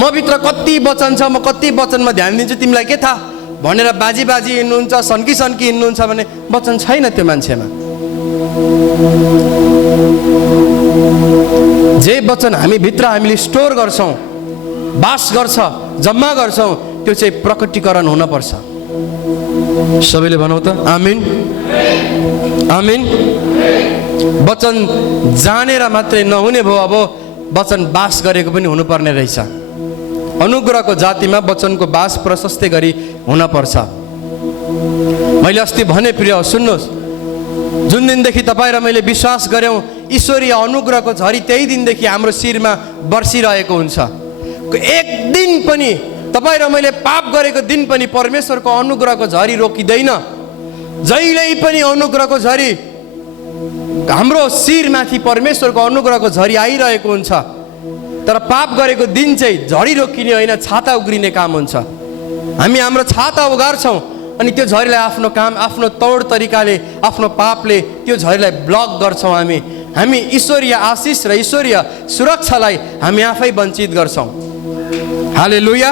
म भित्र कति वचन छ, म कति वचनमा ध्यान दिन्छु, तिमीलाई के थाहा भनेर बाजी हिँड्नुहुन्छ, सन्की हिँड्नुहुन्छ भने वचन छैन त्यो मान्छेमा। जे वचन हामी भित्र हामीले स्टोर गर्छौँ, बास गर्छ, जम्मा गर्छौँ, त्यो चाहिँ प्रकटीकरण हुनपर्छ। सबैले भनौँ त आमीन। आमीन। वचन जानेर मात्रै नहुने भयो, अब वचन बास गरेको पनि हुनुपर्ने रहेछ। अनुग्रहको जातिमा वचनको बास प्रशस्तै गरी हुनपर्छ। मैले अस्ति भने प्रिय सुन्नुहोस्, जुन दिनदेखि तपाईँ र मैले विश्वास गऱ्यौँ ईश्वरीय अनुग्रहको झरी त्यही दिनदेखि हाम्रो शिरमा बर्सिरहेको हुन्छ। एक दिन पनि तपाईँ र मैले पाप गरेको दिन पनि परमेश्वरको अनुग्रहको झरी रोकिँदैन। जहिल्यै पनि अनुग्रहको झरी हाम्रो शिरमाथि परमेश्वरको अनुग्रहको झरी आइरहेको हुन्छ। तर पाप गरेको दिन चाहिँ झरी रोकिने होइन, छाता उग्रिने काम हुन्छ। हामी हाम्रो छाता उगार्छौँ अनि त्यो झरीलाई आफ्नो काम, आफ्नो तौर तरिकाले, आफ्नो पापले त्यो झरीलाई ब्लक गर्छौँ। हामी ईश्वरीय आशिष र ईश्वरीय सुरक्षालाई हामी आफै वञ्चित गर्छौँ। हालेलुया।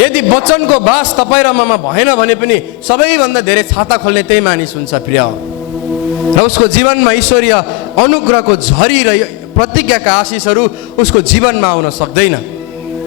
यदि वचनको बास तपाईँ र ममा भएन भने पनि सबैभन्दा धेरै छाता खोल्ने त्यही मानिस हुन्छ प्रिय। र उसको जीवनमा ईश्वरीय अनुग्रहको झरी र प्रतिज्ञाका आशिषहरू उसको जीवनमा आउन सक्दैन।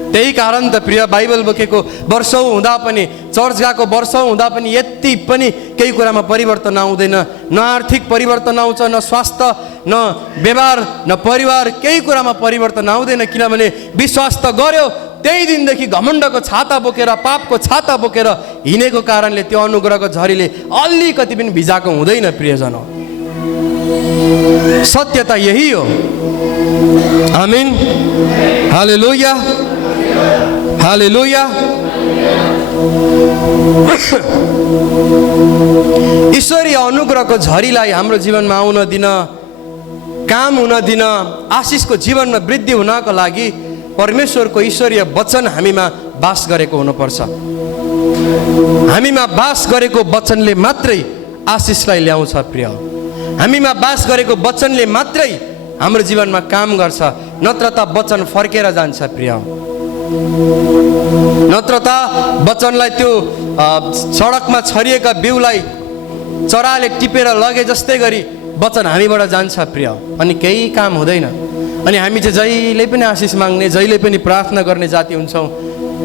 त्यही कारण त प्रिय बाइबल बोकेको वर्षौँ हुँदा पनि, चर्च गएको वर्षौँ हुँदा पनि यति पनि केही कुरामा परिवर्तन आउँदैन। न आर्थिक परिवर्तन आउँछ, न स्वास्थ्य, न व्यवहार, न परिवार, केही कुरामा परिवर्तन आउँदैन। किनभने विश्वास त गर्यो, त्यही दिनदेखि घमण्डको छाता बोकेर, पापको छाता बोकेर हिँडेको कारणले त्यो अनुग्रहको झरीले अलिकति पनि भिजाएको हुँदैन प्रियजन। सत्यता यही हो। आमीन। हालेलुया। हालेलुया। ईश्वरीय अनुग्रहको झरीलाई हाम्रो जीवनमा आउन दिन, काम हुन दिन, आशिषको जीवनमा वृद्धि हुनको लागि परमेश्वरको ईश्वरीय वचन हामीमा बास गरेको हुनुपर्छ। हामीमा बास गरेको वचनले मात्रै आशिषलाई ल्याउँछ प्रिय। हामीमा बास गरेको वचनले मात्रै हाम्रो जीवनमा काम गर्छ, नत्र त वचन फर्केर जान्छ प्रिय। नत्र त वचनलाई त्यो सडकमा छरिएका बिउलाई चराले टिपेर लगे जस्तै गरी वचन हामीबाट जान्छ प्रिय, अनि केही काम हुँदैन। अनि हामी चाहिँ जहिले पनि आशिष माग्ने, जहिले पनि प्रार्थना गर्ने जाति हुन्छौँ,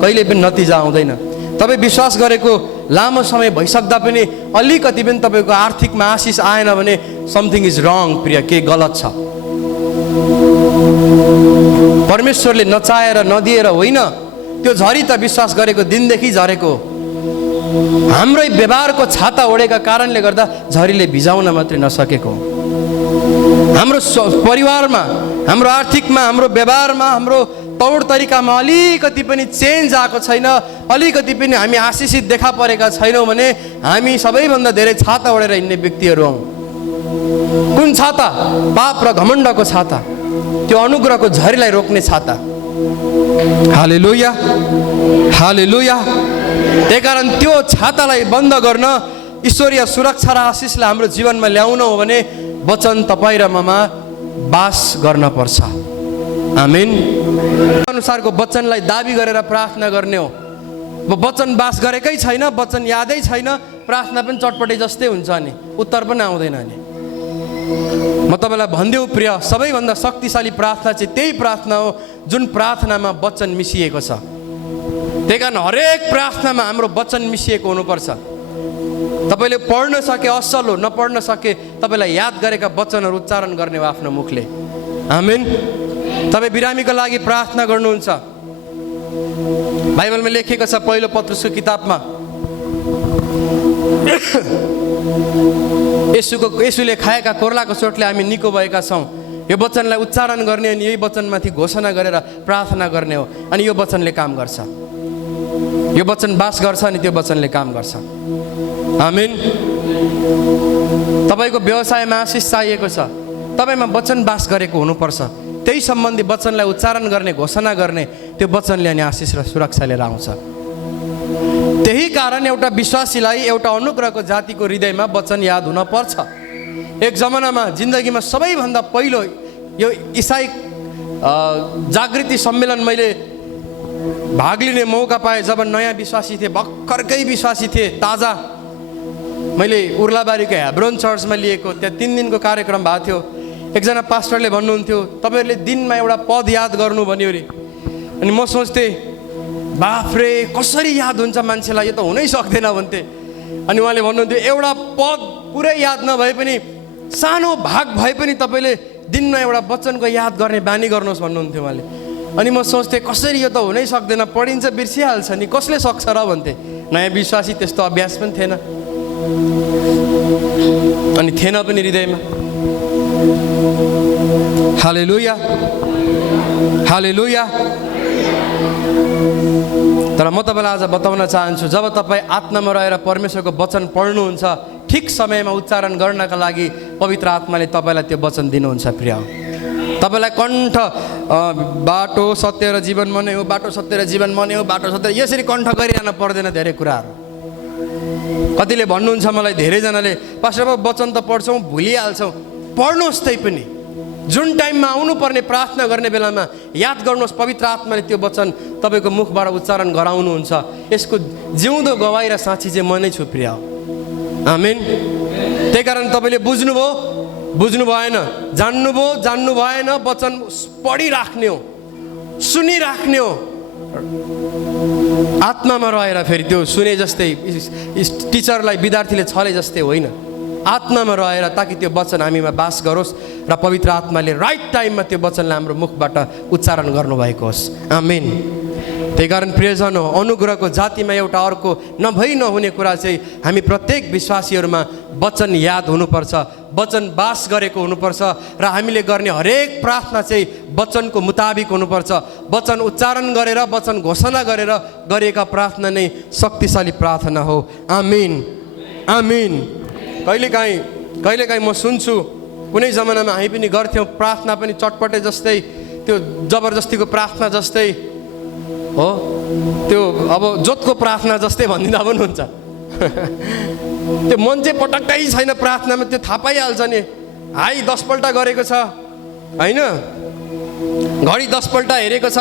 कहिले पनि नतिजा आउँदैन। तपाईँ विश्वास गरेको लामो समय भइसक्दा पनि अलिकति पनि तपाईँको आर्थिकमा आशिष आएन भने समथिङ इज रङ प्रिय, के गलत छ। परमेश्वरले नचाहेर नदिएर होइन, त्यो झरी त विश्वास गरेको दिनदेखि झरेको। हाम्रै व्यवहारको छाता ओढेका कारणले गर्दा झरीले भिजाउन मात्रै नसकेको। हाम्रो परिवारमा, हाम्रो आर्थिकमा, हाम्रो व्यवहारमा, हाम्रो तौर तरिकामा अलिकति पनि चेन्ज आएको छैन, अलिकति पनि हामी आशिषित देखा परेका छैनौँ भने हामी सबैभन्दा धेरै छाता ओढेर हिँड्ने व्यक्तिहरू हौँ। कुन छाता? पाप र घमण्डको छाता, त्यो अनुग्रहको झरीलाई रोक्ने छाता। हालेलुया, हालेलुया। त्यही कारण त्यो छातालाई बन्द गर्न, ईश्वरीय सुरक्षा र आशिषलाई हाम्रो जीवनमा ल्याउन हो भने वचन तपाईँ र ममा बास गर्न पर्छ। आमेन। अनुसारको वचनलाई दाबी गरेर प्रार्थना गर्ने हो। वचन बास गरेकै छैन, वचन यादै छैन, प्रार्थना पनि चटपटे जस्तै हुन्छ, अनि उत्तर पनि आउँदैन। नि म तपाईँलाई भनिदेऊ प्रिय, सबैभन्दा शक्तिशाली प्रार्थना चाहिँ त्यही प्रार्थना हो जुन प्रार्थनामा वचन मिसिएको छ। त्यही कारण हरेक प्रार्थनामा हाम्रो वचन मिसिएको हुनुपर्छ। तपाईँले पढ्न सके असल हो, नपढ्न सके तपाईँलाई याद गरेका वचनहरू उच्चारण गर्ने हो आफ्नो मुखले। आमेन। तपाईँ बिरामीको लागि प्रार्थना गर्नुहुन्छ, बाइबलमा लेखिएको छ पहिलो पत्रुसको किताबमा, येशूले खाएका कोर्लाको चोटले हामी निको भएका छौँ। यो वचनलाई उच्चारण गर्ने अनि यही वचनमाथि घोषणा गरेर प्रार्थना गर्ने हो, अनि यो वचनले काम गर्छ। यो वचन बास गर्छ अनि त्यो वचनले काम गर्छ। आमेन। तपाईँको व्यवसायमा आशिष चाहिएको छ, तपाईँमा वचन बास गरेको हुनुपर्छ। त्यही सम्बन्धी वचनलाई उच्चारण गर्ने, घोषणा गर्ने, त्यो वचनले अनि आशिष र सुरक्षा लिएर आउँछ। त्यही कारण एउटा विश्वासीलाई, एउटा अनुग्रहको जातिको हृदयमा वचन याद हुन पर्छ। एक जमानामा जिन्दगीमा सबैभन्दा पहिलो यो इसाई जागृति सम्मेलन मैले भाग लिने मौका पाएँ जब नयाँ विश्वासी थिएँ, भर्खरकै विश्वासी थिएँ, ताजा। मैले उर्लाबारीको हेब्रोन चर्चमा लिएको, त्यहाँ 3 दिनको कार्यक्रम भएको थियो। एकजना पास्टरले भन्नुहुन्थ्यो, तपाईँहरूले दिनमा एउटा पद याद गर्नु भन्यो अरे। अनि म सोच्थेँ, बाफ्रे कसरी याद हुन्छ मान्छेलाई, यो त हुनै सक्दैन भन्थे। अनि उहाँले भन्नुहुन्थ्यो, एउटा पद पुरै याद नभए पनि सानो भाग भए पनि तपाईँले दिनमा एउटा वचनको याद गर्ने बानी गर्नुहोस् भन्नुहुन्थ्यो उहाँले। अनि म सोच्थेँ, कसरी यो त हुनै सक्दैन, पढिन्छ बिर्सिहाल्छ नि, कसले सक्छ र भन्थे। नयाँ विश्वासी त्यस्तो अभ्यास पनि थिएन, अनि थिएन पनि हृदयमा। हालेलुया, हालेलुया। तर म तपाईँलाई आज बताउन चाहन्छु, जब तपाईँ आत्मामा रहेर परमेश्वरको वचन पढ्नुहुन्छ, ठिक समयमा उच्चारण गर्नका लागि पवित्र आत्माले तपाईँलाई त्यो वचन दिनुहुन्छ प्रिय। तपाईँलाई कण्ठ बाटो सत्य र जीवन मनै हो, बाटो सत्य र जीवन मनै हो, बाटो सत्य, यसरी कण्ठ गरिरहन पर्दैन धेरै कुराहरू। कतिले भन्नुहुन्छ मलाई, धेरैजनाले, पास्टर बाबु वचन त पढ्छौँ भुलिहाल्छौँ। पढ्नुहोस्, त्यही पनि जुन टाइममा आउनुपर्ने प्रार्थना गर्ने बेलामा याद गर्नुहोस्, पवित्र आत्माले त्यो वचन तपाईँको मुखबाट उच्चारण गराउनुहुन्छ। यसको जिउँदो गवाई र साँची चाहिँ म नै छु प्रिय। आमेन। त्यही कारण तपाईँले बुझ्नुभयो, बुझ्नु भएन, जान्नुभयो, जान्नु भएन, वचन पढिराख्ने हो, सुनिराख्ने हो, आत्मामा रहेर। फेरि त्यो सुने जस्तै टिचरलाई विद्यार्थीले छले जस्तै होइन, आत्मामा रहेर, ताकि त्यो वचन हामीमा बास गरोस् र पवित्र आत्माले राइट टाइममा त्यो वचनलाई हाम्रो मुखबाट उच्चारण गर्नुभएको होस्। आमेन। त्यही कारण प्रियजन हो, अनुग्रहको जातिमा एउटा अर्को नभई नहुने कुरा चाहिँ हामी प्रत्येक विश्वासीहरूमा वचन याद हुनुपर्छ, वचन बास गरेको हुनुपर्छ र हामीले गर्ने हरेक प्रार्थना चाहिँ वचनको मुताबिक हुनुपर्छ। वचन उच्चारण गरेर, वचन घोषणा गरेर गरिएका प्रार्थना नै शक्तिशाली प्रार्थना हो। आमिन, आमिन। कहिलेकाहीँ म सुन्छु, कुनै जमानामा हामी पनि गर्थ्यौँ, प्रार्थना पनि चटपटे जस्तै, त्यो जबरजस्तीको प्रार्थना जस्तै हो, त्यो अब जोतको प्रार्थना जस्तै भनिदिँदा पनि हुन्छ। त्यो मन चाहिँ पटक्कै छैन प्रार्थनामा, त्यो थाहा पाइहाल्छ नि, हाई 10 पल्ट गरेको छ होइन, घडी 10 पल्ट हेरेको छ,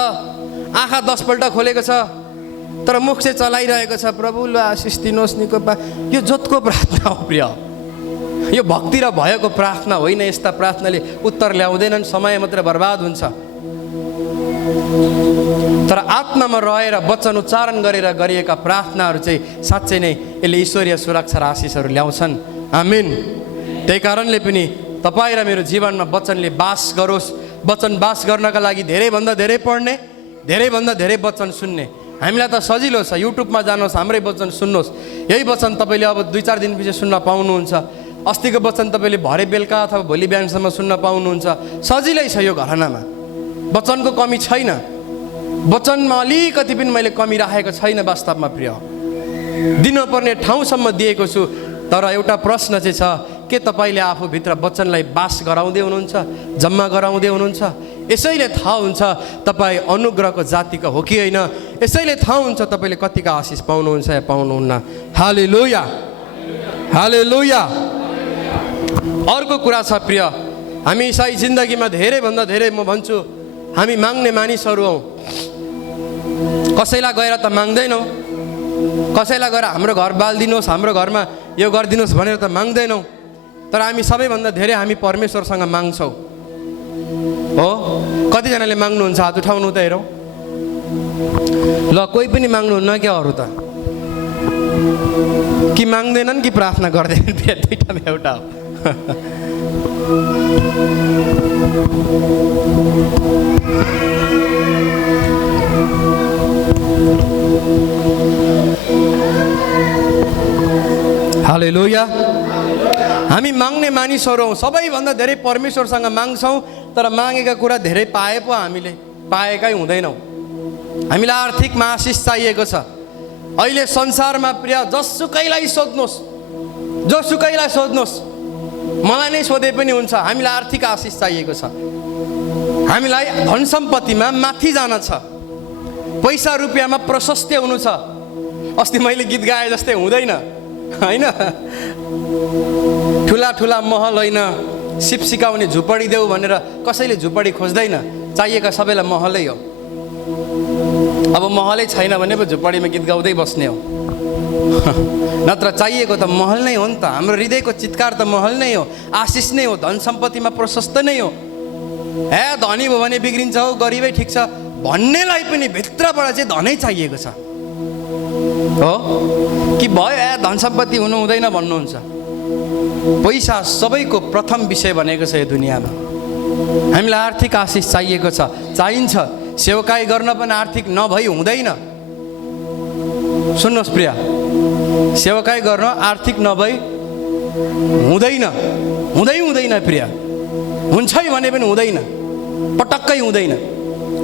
आँखा 10 पल्ट खोलेको छ, तर मुख चाहिँ चलाइरहेको छ, प्रभु ल आशिष दिनुहोस् नि कृपा। यो जोतको प्रार्थना हो प्रिय। यो भक्ति र भएको प्रार्थना होइन। यस्ता प्रार्थनाले उत्तर ल्याउँदैनन्, समय मात्र बर्बाद हुन्छ। तर आत्मामा रहेर वचन उच्चारण गरेर गरिएका प्रार्थनाहरू चाहिँ साँच्चै नै यसले ईश्वरीय सुरक्षा र आशिषहरू ल्याउँछन्। आमिन। त्यही कारणले पनि तपाईँ र मेरो जीवनमा वचनले बास गरोस्। वचन बास गर्नका लागि धेरैभन्दा धेरै पढ्ने, धेरैभन्दा धेरै वचन सुन्ने। हामीलाई त सजिलो छ, युट्युबमा जानुहोस्, हाम्रै वचन सुन्नुहोस्। यही वचन तपाईँले अब 2-4 दिनपछि सुन्न पाउनुहुन्छ। अस्तिको वचन तपाईँले भरे बेलुका अथवा भोलि बिहानसम्म सुन्न पाउनुहुन्छ। सजिलै छ यो घरानामा, वचनको कमी छैन। वचनमा अलिकति पनि मैले कमी राखेको छैन। वास्तवमा प्रिय, दिनुपर्ने ठाउँसम्म दिएको छु। तर एउटा प्रश्न चाहिँ छ, के तपाईँले आफूभित्र वचनलाई बास गराउँदै हुनुहुन्छ, जम्मा गराउँदै हुनुहुन्छ? यसैले थाहा हुन्छ तपाईँ अनुग्रहको जातिका हो कि होइन। यसैले थाहा हुन्छ तपाईँले कतिका आशिष पाउनुहुन्छ या पाउनुहुन्न। हालेलुया, हालेलुया। अर्को कुरा छ प्रिय, हामी इसाई जिन्दगीमा धेरैभन्दा धेरै म भन्छु हामी माग्ने मानिसहरू हौँ। कसैलाई गएर त माग्दैनौँ, कसैलाई गएर हाम्रो घर बालिदिनुहोस्, हाम्रो घरमा यो गरिदिनुहोस् भनेर त माग्दैनौँ। तर हामी सबैभन्दा धेरै हामी परमेश्वरसँग माग्छौँ। हो, कतिजनाले माग्नुहुन्छ? हात उठाउनु त हेरौँ। ल, कोही पनि माग्नुहुन्न क्या? अरू त कि माग्दैनन् कि प्रार्थना गर्दैनन्? दुईटामा एउटा हो। हालेलुया। हामी माग्ने मानिसहरू हौँ। सबैभन्दा धेरै परमेश्वरसँग माग्छौँ। तर मागेका कुरा धेरै पाए पो हामीले पाएकै हुँदैनौँ। हामीलाई आर्थिकमा आशिष चाहिएको छ। अहिले संसारमा प्रिय जसुकैलाई सोध्नुहोस्, जोसुकैलाई सोध्नुहोस्, मलाई नै सोधे पनि हुन्छ, हामीलाई आर्थिक आशिष चाहिएको छ। हामीलाई धन सम्पत्तिमा माथि जान छ, पैसा रुपियाँमा प्रशस्त हुनु छ। अस्ति मैले गीत गाए जस्तै हुँदैन होइन। ठुला ठुला महल होइन, सिप सिकाउने झुपडी देऊ भनेर कसैले झुपडी खोज्दैन। चाहिएका सबैलाई महलै हो। अब महलै छैन भने पो झुपडीमा गीत गाउँदै बस्ने हो। नत्र चाहिएको त महल नै हो नि त। हाम्रो हृदयको चित्कार त महल नै हो, आशिष नै हो, धन सम्पत्तिमा प्रशस्त नै हो। हे धनी भयो भने बिग्रिन्छ हो, गरिबै ठिक छ भन्नेलाई पनि भित्रबाट चाहिँ धनै चाहिएको छ। हो कि भयो, ए धन सम्पत्ति हुनु हुँदैन भन्नुहुन्छ। पैसा सबैको प्रथम विषय भनेको छ यो दुनियाँमा। हामीलाई आर्थिक आशिष चाहिएको छ, चाहिन्छ। सेवकाई गर्न पनि आर्थिक नभई हुँदैन। सुन्नुहोस् प्रिय, सेवकाई गर्न आर्थिक नभई हुँदैन, हुँदैन प्रिय। हुन्छ भने पनि हुँदैन, पटक्कै हुँदैन।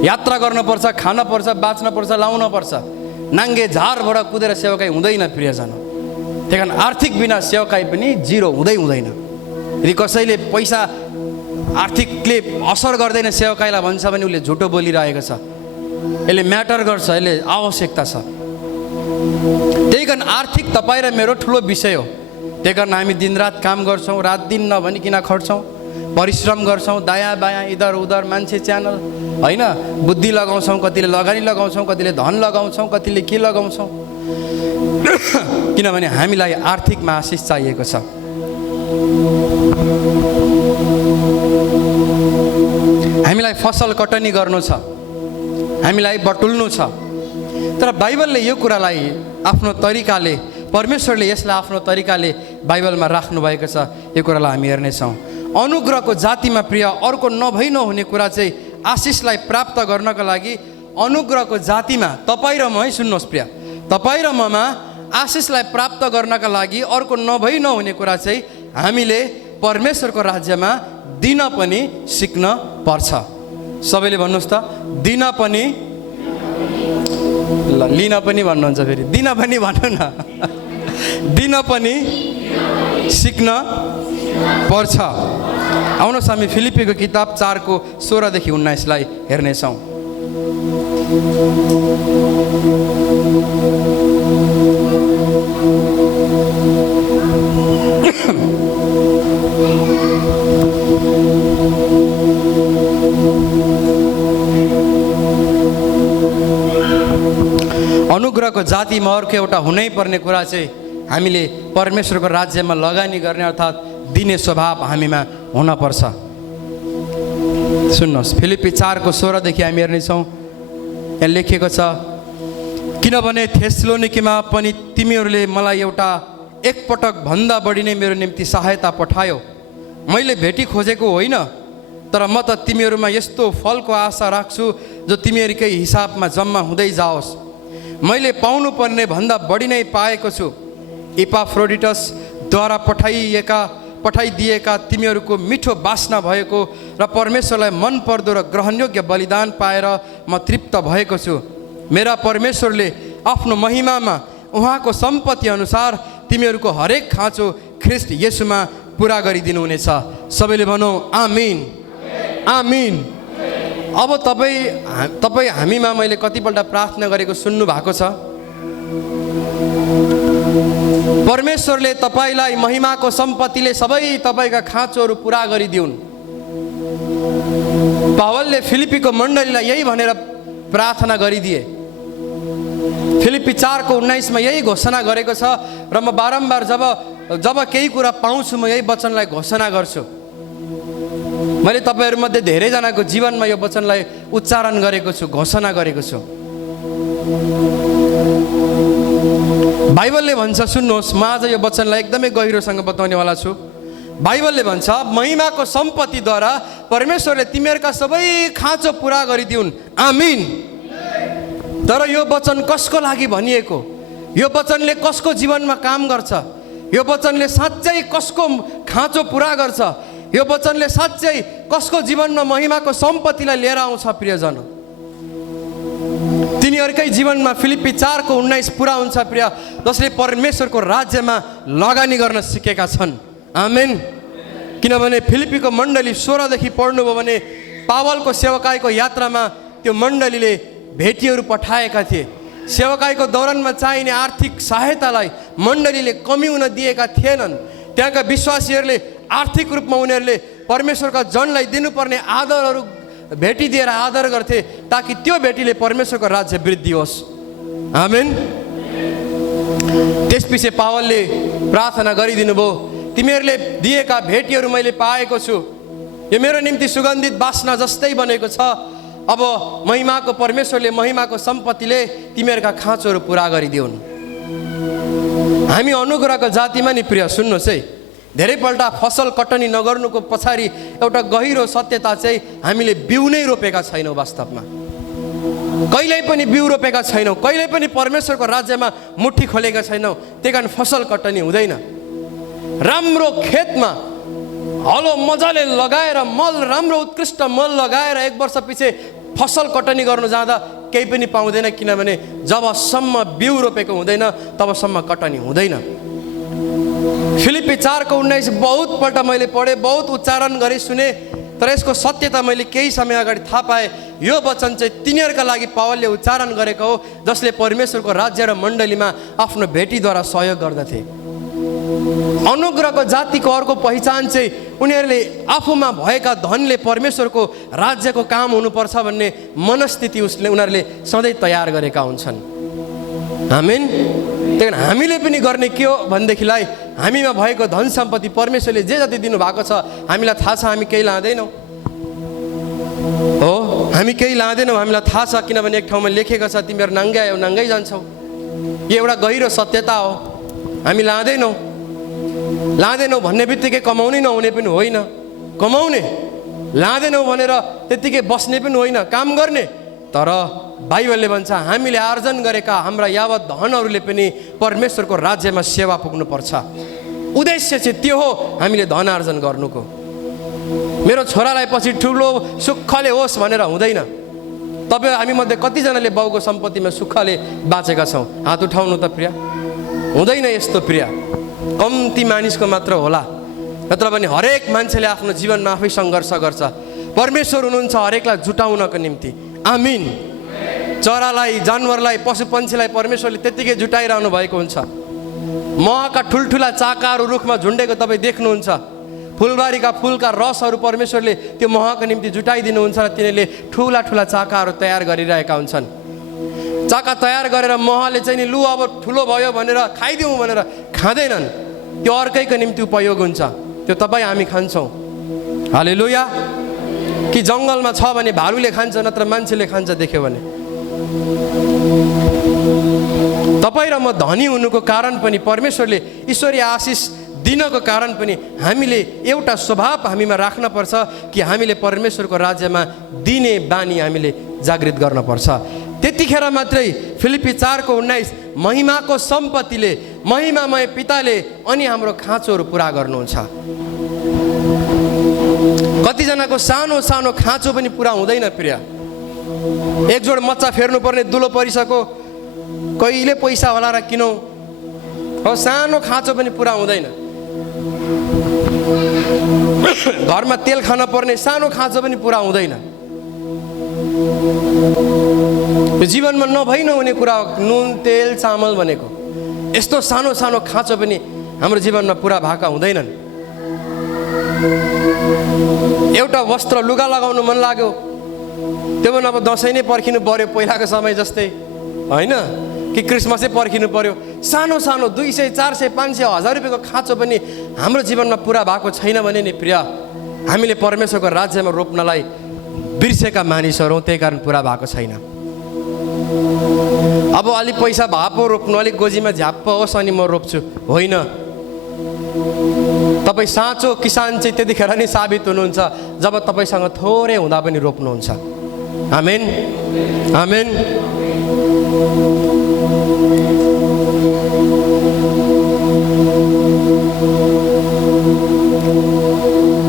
यात्रा गर्नुपर्छ, खानपर्छ, बाँच्नपर्छ, लाउनपर्छ। नाङ्गे झारबाट कुदेर सेवकाई हुँदैन प्रियजन। त्यही कारण आर्थिक बिना सेवकाई पनि जिरो हुँदैन। यदि कसैले पैसा आर्थिकले असर गर्दैन सेवकाईलाई भन्छ भने उसले झुटो बोलिरहेको छ। यसले म्याटर गर्छ, यसले आवश्यकता छ। त्यही कारण आर्थिक तपाईँ र मेरो ठुलो विषय हो। त्यही कारण हामी दिनरात काम गर्छौँ, रात दिन नभनिकन खट्छौँ, परिश्रम गर्छौँ, दायाँ बायाँ इधर उधर मान्छे च्यानल होइन। बुद्धि लगाउँछौँ, कतिले लगानी लगाउँछौँ, कतिले धन लगाउँछौँ, कतिले के लगाउँछौँ। किनभने हामीलाई आर्थिकमा आशिष चाहिएको छ। हामीलाई फसल कटनी गर्नु छ, हामीलाई बटुल्नु छ। तर बाइबलले यो कुरालाई आफ्नो तरिकाले, परमेश्वरले यसलाई आफ्नो तरिकाले बाइबलमा राख्नु भएको छ। यो कुरालाई हामी हेर्नेछौँ। अनुग्रहको जातिमा प्रिय अर्को नभई नहुने कुरा चाहिँ आशिषलाई प्राप्त गर्नको लागि अनुग्रहको जातिमा तपाईँ र म है, सुन्नुहोस् प्रिय, तपाईँ र ममा आशिषलाई प्राप्त गर्नका लागि अर्को नभई नहुने कुरा चाहिँ हामीले परमेश्वरको राज्यमा दिन पनि सिक्न पर्छ। सबैले भन्नुहोस् त, दिन पनि, ल लिन पनि भन्नुहुन्छ फेरि, दिन पनि भन्नु न। दिन पनि सिक्न पर्छ। आउनुहोस् हामी फिलिप्पीको किताब 4:16देखि 19 हेर्नेछौँ। अनुग्रहको जातिमा अर्को एउटा हुनै पर्ने कुरा चाहिँ हामीले परमेश्वरको राज्यमा लगानी गर्ने अर्थात् दिने स्वभाव हामीमा हुनपर्छ। सुन्नुहोस्, फिलिप्पी 4:16 देखि हामी हेर्नेछौँ। यहाँ लेखिएको छ, किनभने थेसलोनिकेमा पनि तिमीहरूले मलाई एउटा एकपटक भन्दा बढी नै मेरो निम्ति सहायता पठायो। मैले भेटी खोजेको होइन, तर म त तिमीहरूमा यस्तो फलको आशा राख्छु जो तिमीहरूकै हिसाबमा जम्मा हुँदै जाओस्। मैले पाउनुपर्ने भन्दा बढी नै पाएको छु। इपाफ्रोडिटसद्वारा पठाइदिएका तिमीहरूको मिठो बास्ना भएको र परमेश्वरलाई मनपर्दो र ग्रहणयोग्य बलिदान पाएर म तृप्त भएको छु। मेरा परमेश्वरले आफ्नो महिमामा उहाँको सम्पत्ति अनुसार तिमीहरूको हरेक खाँचो ख्रिस्ट येशूमा पुरा गरिदिनुहुनेछ। सबैले भनौँ आमिन, आमिन। अब तपाईँ हामीमा मैले कतिपल्ट प्रार्थना गरेको सुन्नु भएको छ। परमेश्वरले तपाईँलाई महिमाको सम्पत्तिले सबै तपाईँका खाँचोहरू पुरा गरिदिउन्। पावलले फिलिप्पीको मण्डलीलाई यही भनेर प्रार्थना गरिदिए। फिलिप्पी 4:19 यही घोषणा गरेको छ र म बारम्बार जब केही कुरा पाउँछु म यही वचनलाई घोषणा गर्छु। मैले तपाईँहरूमध्ये धेरैजनाको जीवनमा यो वचनलाई उच्चारण गरेको छु, घोषणा गरेको छु। बाइबलले भन्छ, सुन्नुहोस्, म आज यो वचनलाई एकदमै गहिरोसँग बताउनेवाला छु। बाइबलले भन्छ, महिमाको सम्पत्तिद्वारा परमेश्वरले तिमीहरूका सबै खाँचो पुरा गरिदिउन्। आमिन। तर यो वचन कसको लागि भनिएको? यो वचनले कसको जीवनमा काम गर्छ? यो वचनले साँच्चै कसको खाँचो पुरा गर्छ? यो वचनले साँच्चै कसको जीवनमा महिमाको सम्पत्तिलाई लिएर आउँछ? प्रियजन, तिनीहरूकै जीवनमा फिलिप्पी 4:19 पुरा हुन्छ प्रिय, जसले परमेश्वरको राज्यमा लगानी गर्न सिकेका छन्। आमेन। किनभने फिलिप्पीको मण्डली 16 देखि पढ्नुभयो भने पावलको सेवकाईको यात्रामा त्यो मण्डलीले भेटीहरू पठाएका थिए। सेवकाईको दौरानमा चाहिने आर्थिक सहायतालाई मण्डलीले कमी हुन दिएका थिएनन्। त्यहाँका विश्वासीहरूले आर्थिक रूपमा उनीहरूले परमेश्वरका जनलाई दिनुपर्ने आदरहरू भेटी दिएर आदर गर्थे, ताकि त्यो भेटीले परमेश्वरको राज्य वृद्धि होस्। आमेन। त्यसपछि पावलले प्रार्थना गरिदिनु भयो, तिमीहरूले दिएका भेटीहरू मैले पाएको छु, यो मेरो निम्ति सुगन्धित बास्ना जस्तै बनेको छ। अब महिमाको परमेश्वरले महिमाको सम्पत्तिले तिमीहरूका खाँचोहरू पुरा गरिदिउन्। हामी अनुग्रहको जातिमा नि प्रिय, सुन्नुहोस् है, धेरैपल्ट फसल कटनी नगर्नुको पछाडि एउटा गहिरो सत्यता चाहिँ हामीले बिउ नै रोपेका छैनौँ। वास्तवमा कहिल्यै पनि बिउ रोपेका छैनौँ, कहिल्यै पनि परमेश्वरको राज्यमा मुट्ठी खोलेका छैनौँ। त्यही कारण फसल कटनी हुँदैन। राम्रो खेतमा हलो मजाले लगाएर मल, राम्रो उत्कृष्ट मल लगाएर 1 वर्ष पछि फसल कटनी गर्नु जाँदा केही पनि पाउँदैन, किनभने जबसम्म बिउ रोपेको हुँदैन तबसम्म कटनी हुँदैन। फिलिप्पी 4:19 बहुतपल्ट मैले पढेँ, बहुत उच्चारण गरेँ, सुने, तर यसको सत्यता मैले केही समय अगाडि थाहा पाएँ। यो वचन चाहिँ तिनीहरूका लागि पावलले उच्चारण गरेको हो, जसले परमेश्वरको राज्य र मण्डलीमा आफ्नो भेटीद्वारा सहयोग गर्दथे। अनुग्रहको जातिको अर्को पहिचान चाहिँ उनीहरूले आफूमा भएका धनले परमेश्वरको राज्यको काम हुनुपर्छ भन्ने मनस्थिति उनीहरूले सधैँ तयार गरेका हुन्छन्। आमेन। त्यही हामीले पनि गर्ने के हो भनेदेखिलाई, हामीमा भएको धन सम्पत्ति परमेश्वरले जे जति दिनुभएको छ हामीलाई थाहा छ, हामी केही लाँदैनौँ हो, हामी केही लाँदैनौँ, हामीलाई थाहा छ। किनभने एक ठाउँमा लेखेको छ, तिमीहरू नाङ्गै आयो नाङ्गै जान्छौ। यो एउटा गहिरो सत्यता हो। हामी लाँदैनौँ भन्ने बित्तिकै कमाउनै नहुने पनि होइन, कमाउने। लाँदैनौँ भनेर त्यत्तिकै बस्ने पनि होइन, काम गर्ने। तर बाइबलले भन्छ, हामीले आर्जन गरेका हाम्रा यावत धनहरूले पनि परमेश्वरको राज्यमा सेवा पुग्नुपर्छ। उद्देश्य चाहिँ त्यो हो, हामीले धन आर्जन गर्नुको। मेरो छोरालाई पछि ठुलो सुखले होस् भनेर हुँदैन। तपाईँ हामीमध्ये कतिजनाले बाउको सम्पत्तिमा सुखले बाँचेका छौँ? हात उठाउनु त प्रिय। हुँदैन यस्तो प्रिय, कम्ती मानिसको मात्र होला। नत्र भने हरेक मान्छेले आफ्नो जीवनमा आफै सङ्घर्ष गर्छ। परमेश्वर हुनुहुन्छ हरेकलाई जुटाउनको निम्ति। आमिन। चरालाई, जानवरलाई, पशु पन्छीलाई परमेश्वरले त्यत्तिकै जुटाइरहनु भएको हुन्छ। महका ठुल्ठुला चाकाहरू रुखमा झुन्डेको तपाईँ देख्नुहुन्छ। फुलबारीका फुलका रसहरू परमेश्वरले त्यो महको निम्ति जुटाइदिनुहुन्छ र तिनीहरूले ठुला ठुला चाकाहरू तयार गरिरहेका हुन्छन्। चाका तयार गरेर महले चाहिँ नि लु अब ठुलो भयो भनेर खाइदिउँ भनेर खाँदैनन्, त्यो अर्कैको निम्ति उपयोग हुन्छ। त्यो तपाईँ हामी खान्छौँ। हालेलुया। कि जङ्गलमा छ भने भालुले खान्छ, नत्र मान्छेले खान्छ देख्यो भने। तपाईँ र म धनी हुनुको कारण पनि, परमेश्वरले ईश्वरीय आशिष दिनको कारण पनि हामीले एउटा स्वभाव हामीमा राख्नुपर्छ कि हामीले परमेश्वरको राज्यमा दिने बानी हामीले जागृत गर्नुपर्छ। त्यतिखेर मात्रै फिलिप्पी 4:19 महिमाको सम्पत्तिले, महिमामय पिताले अनि हाम्रो खाँचोहरू पुरा गर्नुहुन्छ। कतिजनाको सानो सानो खाँचो पनि पुरा हुँदैन प्रिय। एक जोड मच्चा फेर्नुपर्ने दुलो परिसक्यो, कहिले पैसा होला र किनौँ, हो सानो खाँचो पनि पुरा हुँदैन। घरमा तेल खान पर्ने सानो खाँचो पनि पुरा हुँदैन। जीवनमा नभई नहुने कुरा हो नुन तेल चामल भनेको। यस्तो सानो सानो खाँचो पनि हाम्रो जीवनमा पुरा भएका हुँदैनन्। एउटा वस्त्र लुगा लगाउनु मन लाग्यो, त्यो पनि अब दसैँ नै पर्खिनु पर्यो पहिलाको समय जस्तै होइन, कि क्रिसमसै पर्खिनु पर्यो। सानो सानो 200, 400, 500, 1000 रुपियाँको खाँचो पनि हाम्रो जीवनमा पुरा भएको छैन भने नि प्रिय, हामीले परमेश्वरको राज्यमा रोप्नलाई बिर्सेका मानिसहरू हौँ, त्यही कारण पुरा भएको छैन। अब अलिक पैसा भए पो रोप्नु, अलिक गोजीमा झ्याप्प होस् अनि म रोप्छु, होइन। तपाईँ साँचो किसान चाहिँ त्यतिखेर नै साबित हुनुहुन्छ जब तपाईँसँग थोरै हुँदा पनि रोप्नुहुन्छ। आमेन, आमेन।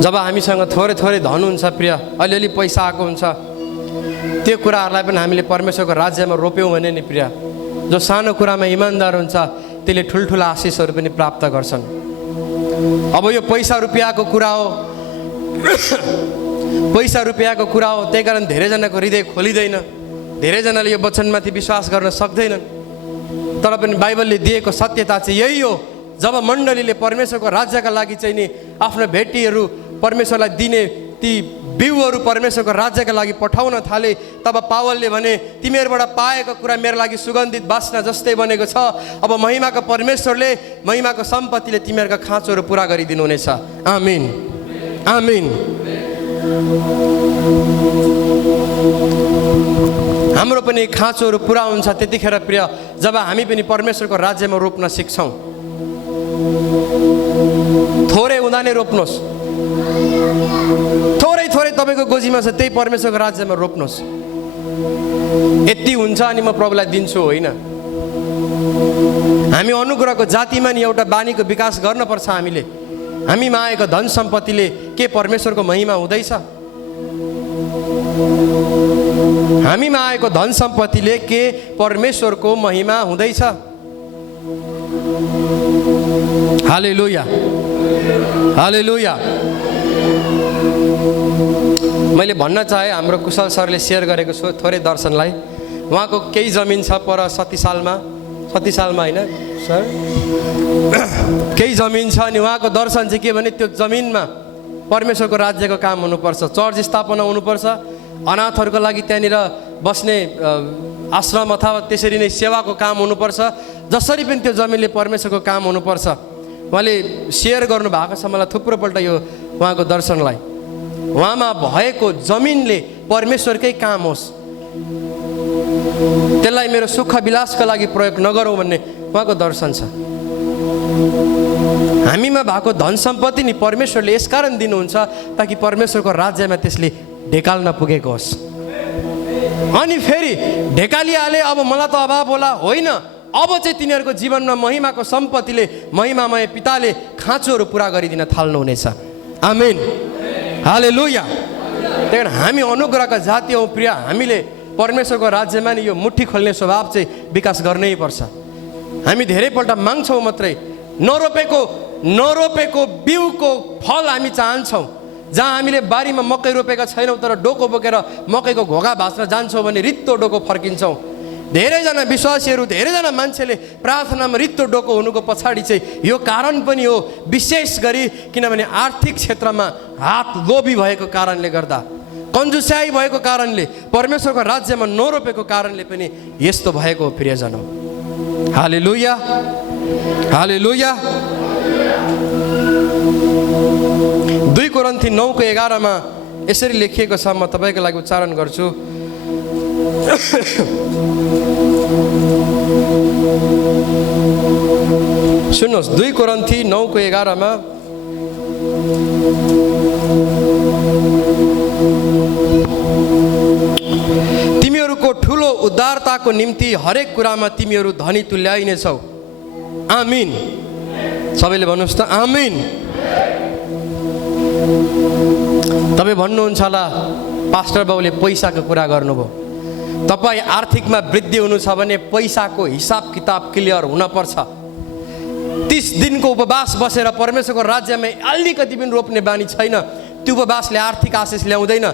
जब हामीसँग थोरै थोरै धन हुन्छ प्रिय, अलिअलि पैसा आएको हुन्छ, त्यो कुराहरूलाई पनि हामीले परमेश्वरको राज्यमा रोप्यौँ भने नि प्रिय, जो सानो कुरामा इमान्दार हुन्छ त्यसले ठुल्ठुला आशिषहरू पनि प्राप्त गर्छन्। अब यो पैसा रुपियाँको कुरा हो, पैसा रुपियाँको कुरा हो, त्यही कारण धेरैजनाको हृदय खोलिँदैन, धेरैजनाले यो वचनमाथि विश्वास गर्न सक्दैनन्। तर पनि बाइबलले दिएको सत्यता चाहिँ यही हो, जब मण्डलीले परमेश्वरको राज्यका लागि चाहिँ नि आफ्नो भेटीहरू परमेश्वरलाई दिने ती बिउहरू परमेश्वरको राज्यका लागि पठाउन थाले, तब पावलले भने तिमीहरूबाट पाएको कुरा मेरो लागि सुगन्धित बास्ना जस्तै बनेको छ। अब महिमाको परमेश्वरले, महिमाको सम्पत्तिले तिमीहरूका खाँचोहरू पुरा गरिदिनुहुनेछ। आमिन, आमिन। हाम्रो पनि खाँचोहरू पुरा हुन्छ त्यतिखेर प्रिय, जब हामी पनि परमेश्वरको राज्यमा रोप्न सिक्छौँ। थोरै हुँदा नै रोप्नुहोस्, थोरै थोरै तपाईँको गोजीमा छ त्यही परमेश्वरको राज्यमा रोप्नुहोस्। यति हुन्छ अनि म प्रभुलाई दिन्छु होइन। हामी अनुग्रहको जातिमा नि एउटा बानीको विकास गर्नुपर्छ। हामीमा आएको धन सम्पत्तिले के परमेश्वरको महिमा हुँदैछ? हामीमा आएको धन सम्पत्तिले के परमेश्वरको महिमा हुँदैछ? हालेलुया, हालेलुया। मैले भन्न चाहे, हाम्रो कुशल सरले सेयर गरेको थोरै दर्शनलाई, उहाँको केही जमिन छ पर सती सालमा होइन सर, केही जमिन छ अनि उहाँको दर्शन चाहिँ के भने त्यो जमिनमा परमेश्वरको राज्यको काम हुनुपर्छ, चर्च स्थापना हुनुपर्छ, अनाथहरूको लागि त्यहाँनिर बस्ने आश्रम अथवा त्यसरी नै सेवाको काम हुनुपर्छ। जसरी पनि त्यो जमिनले परमेश्वरको काम हुनुपर्छ। उहाँले सेयर गर्नुभएको छ मलाई थुप्रोपल्ट यो उहाँको दर्शनलाई। उहाँमा भएको जमिनले परमेश्वरकै काम होस्, त्यसलाई मेरो सुख विलासका लागि प्रयोग नगरौँ भन्ने उहाँको दर्शन छ। हामीमा भएको धन सम्पत्ति नि परमेश्वरले यसकारण दिनुहुन्छ ताकि परमेश्वरको राज्यमा त्यसले ढेकाल्न पुगेको होस्। अनि फेरि ढेकालिहाले अब मलाई त अभाव होला, होइन। अब चाहिँ तिनीहरूको जीवनमा महिमाको सम्पत्तिले, महिमामय पिताले खाँचोहरू पुरा गरिदिन थाल्नुहुनेछ। आमेन, हालेलुया। त्यही कारण हामी अनुग्रहका जाति हौँ प्रिय, हामीले परमेश्वरको राज्यमा नि यो मुट्ठी खोल्ने स्वभाव चाहिँ विकास गर्नै पर्छ। हामी धेरैपल्ट माग्छौँ मात्रै, नरोपेको बिउको फल हामी चाहन्छौँ। जहाँ हामीले बारीमा मकै रोपेका छैनौँ तर डोको बोकेर मकैको घोगा भाँच्न जान्छौँ भने रित्तो डोको फर्किन्छौँ। धेरैजना विश्वासीहरू, धेरैजना मान्छेले प्रार्थनामा रित्तो डोको हुनुको पछाडि चाहिँ यो कारण पनि हो, विशेष गरी किनभने आर्थिक क्षेत्रमा हात लोभी भएको कारणले गर्दा, कन्जुस्याई भएको कारणले, परमेश्वरको राज्यमा नरोपेको कारणले पनि यस्तो भएको हो प्रियजन। हालेलुया, हालेलुया। 2 कोरिन्थी 9:11 यसरी लेखिएको छ, म तपाईँको लागि उच्चारण गर्छु। सुन्नुहोस्, 2 कोरिन्थी 9:11 तिमीहरूको ठुलो उद्धारताको निम्ति हरेक कुरामा तिमीहरू धनी तुल्याइनेछौ। आमीन। सबैले भन्नुहोस् त आमीन। तपाईँ भन्नुहुन्छ होला, पास्टर बाबुले पैसाको कुरा गर्नुभयो। तपाईँ आर्थिकमा वृद्धि हुनु छ भने पैसाको हिसाब किताब क्लियर हुनपर्छ। 30 दिनको उपवास बसेर परमेश्वरको राज्यमा अलिकति पनि रोप्ने बानी छैन। त्यो उपवासले आर्थिक आशिष ल्याउँदैन,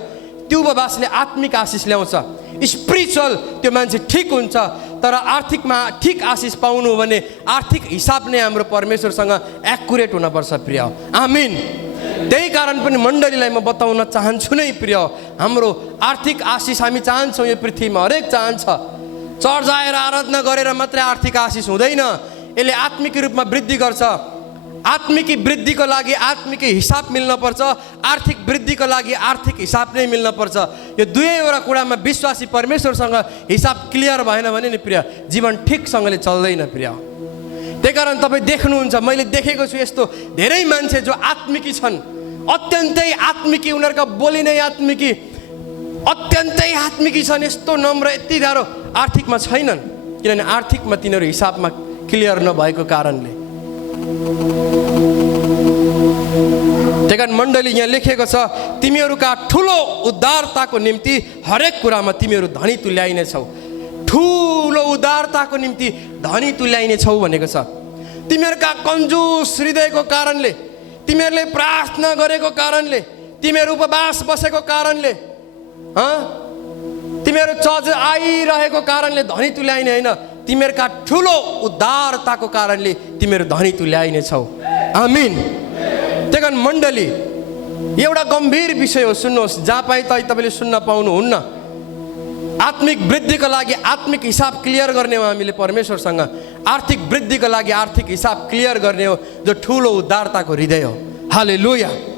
त्यो उपवासले आत्मिक आशिष ल्याउँछ। स्पिरिचुअल त्यो मान्छे ठिक हुन्छ, तर आर्थिकमा ठिक आशिष पाउनु हो भने आर्थिक हिसाब नै हाम्रो परमेश्वरसँग एक्युरेट हुनपर्छ प्रिय। आमीन। त्यही कारण पनि मण्डलीलाई म बताउन चाहन्छु नै प्रिय, हाम्रो आर्थिक आशिष हामी चाहन्छौँ। यो पृथ्वीमा हरेक चाहन्छ। चर्च आएर आराधना गरेर मात्रै आर्थिक आशिष हुँदैन, यसले आत्मिक रूपमा वृद्धि गर्छ। आत्मिक वृद्धिको लागि आत्मिक हिसाब मिल्नुपर्छ, आर्थिक वृद्धिको लागि आर्थिक हिसाब नै मिल्नुपर्छ। यो दुवैवटा कुरामा विश्वासी परमेश्वरसँग हिसाब क्लियर भएन भने नि प्रिय, जीवन ठिकसँगले चल्दैन प्रिय। त्यही कारण तपाईँ देख्नुहुन्छ, मैले देखेको छु यस्तो धेरै मान्छे जो आत्मिकी छन्, अत्यन्तै आत्मिकी, उनीहरूका बोली नै आत्मिकी, अत्यन्तै आत्मिकी छन्, यस्तो नम्र, यति गाह्रो आर्थिकमा छैनन्, किनभने आर्थिकमा तिनीहरू हिसाबमा क्लियर नभएको कारणले। त्यही कारण मण्डली यहाँ लेखेको छ, तिमीहरूका ठुलो उद्धारताको निम्ति हरेक कुरामा तिमीहरू धनी तुल्याइनेछौ। ठुलो उद्धारताको निम्ति धनी तुल्याइनेछौ भनेको छ। तिमीहरूका कन्जुस हृदयको कारणले, तिमीहरूले प्रार्थना गरेको कारणले, तिमीहरू उपवास बसेको कारणले, तिमीहरू चर्च आइरहेको कारणले धनी तुल्याइने होइन, तिमीहरूका ठुलो उद्धारताको कारणले तिमीहरू धनी तुल्याइनेछौ। आमीन। त्यही कारण मण्डली एउटा गम्भीर विषय हो, सुन्नुहोस्, जहाँ पाए तपाईँले सुन्न पाउनुहुन्न। आत्मिक वृद्धिको लागि आत्मिक हिसाब क्लियर गर्ने हो हामीले परमेश्वरसँग, आर्थिक वृद्धिको लागि आर्थिक हिसाब क्लियर गर्ने हो, जो ठुलो उद्धारताको हृदय हो। हालेलुया।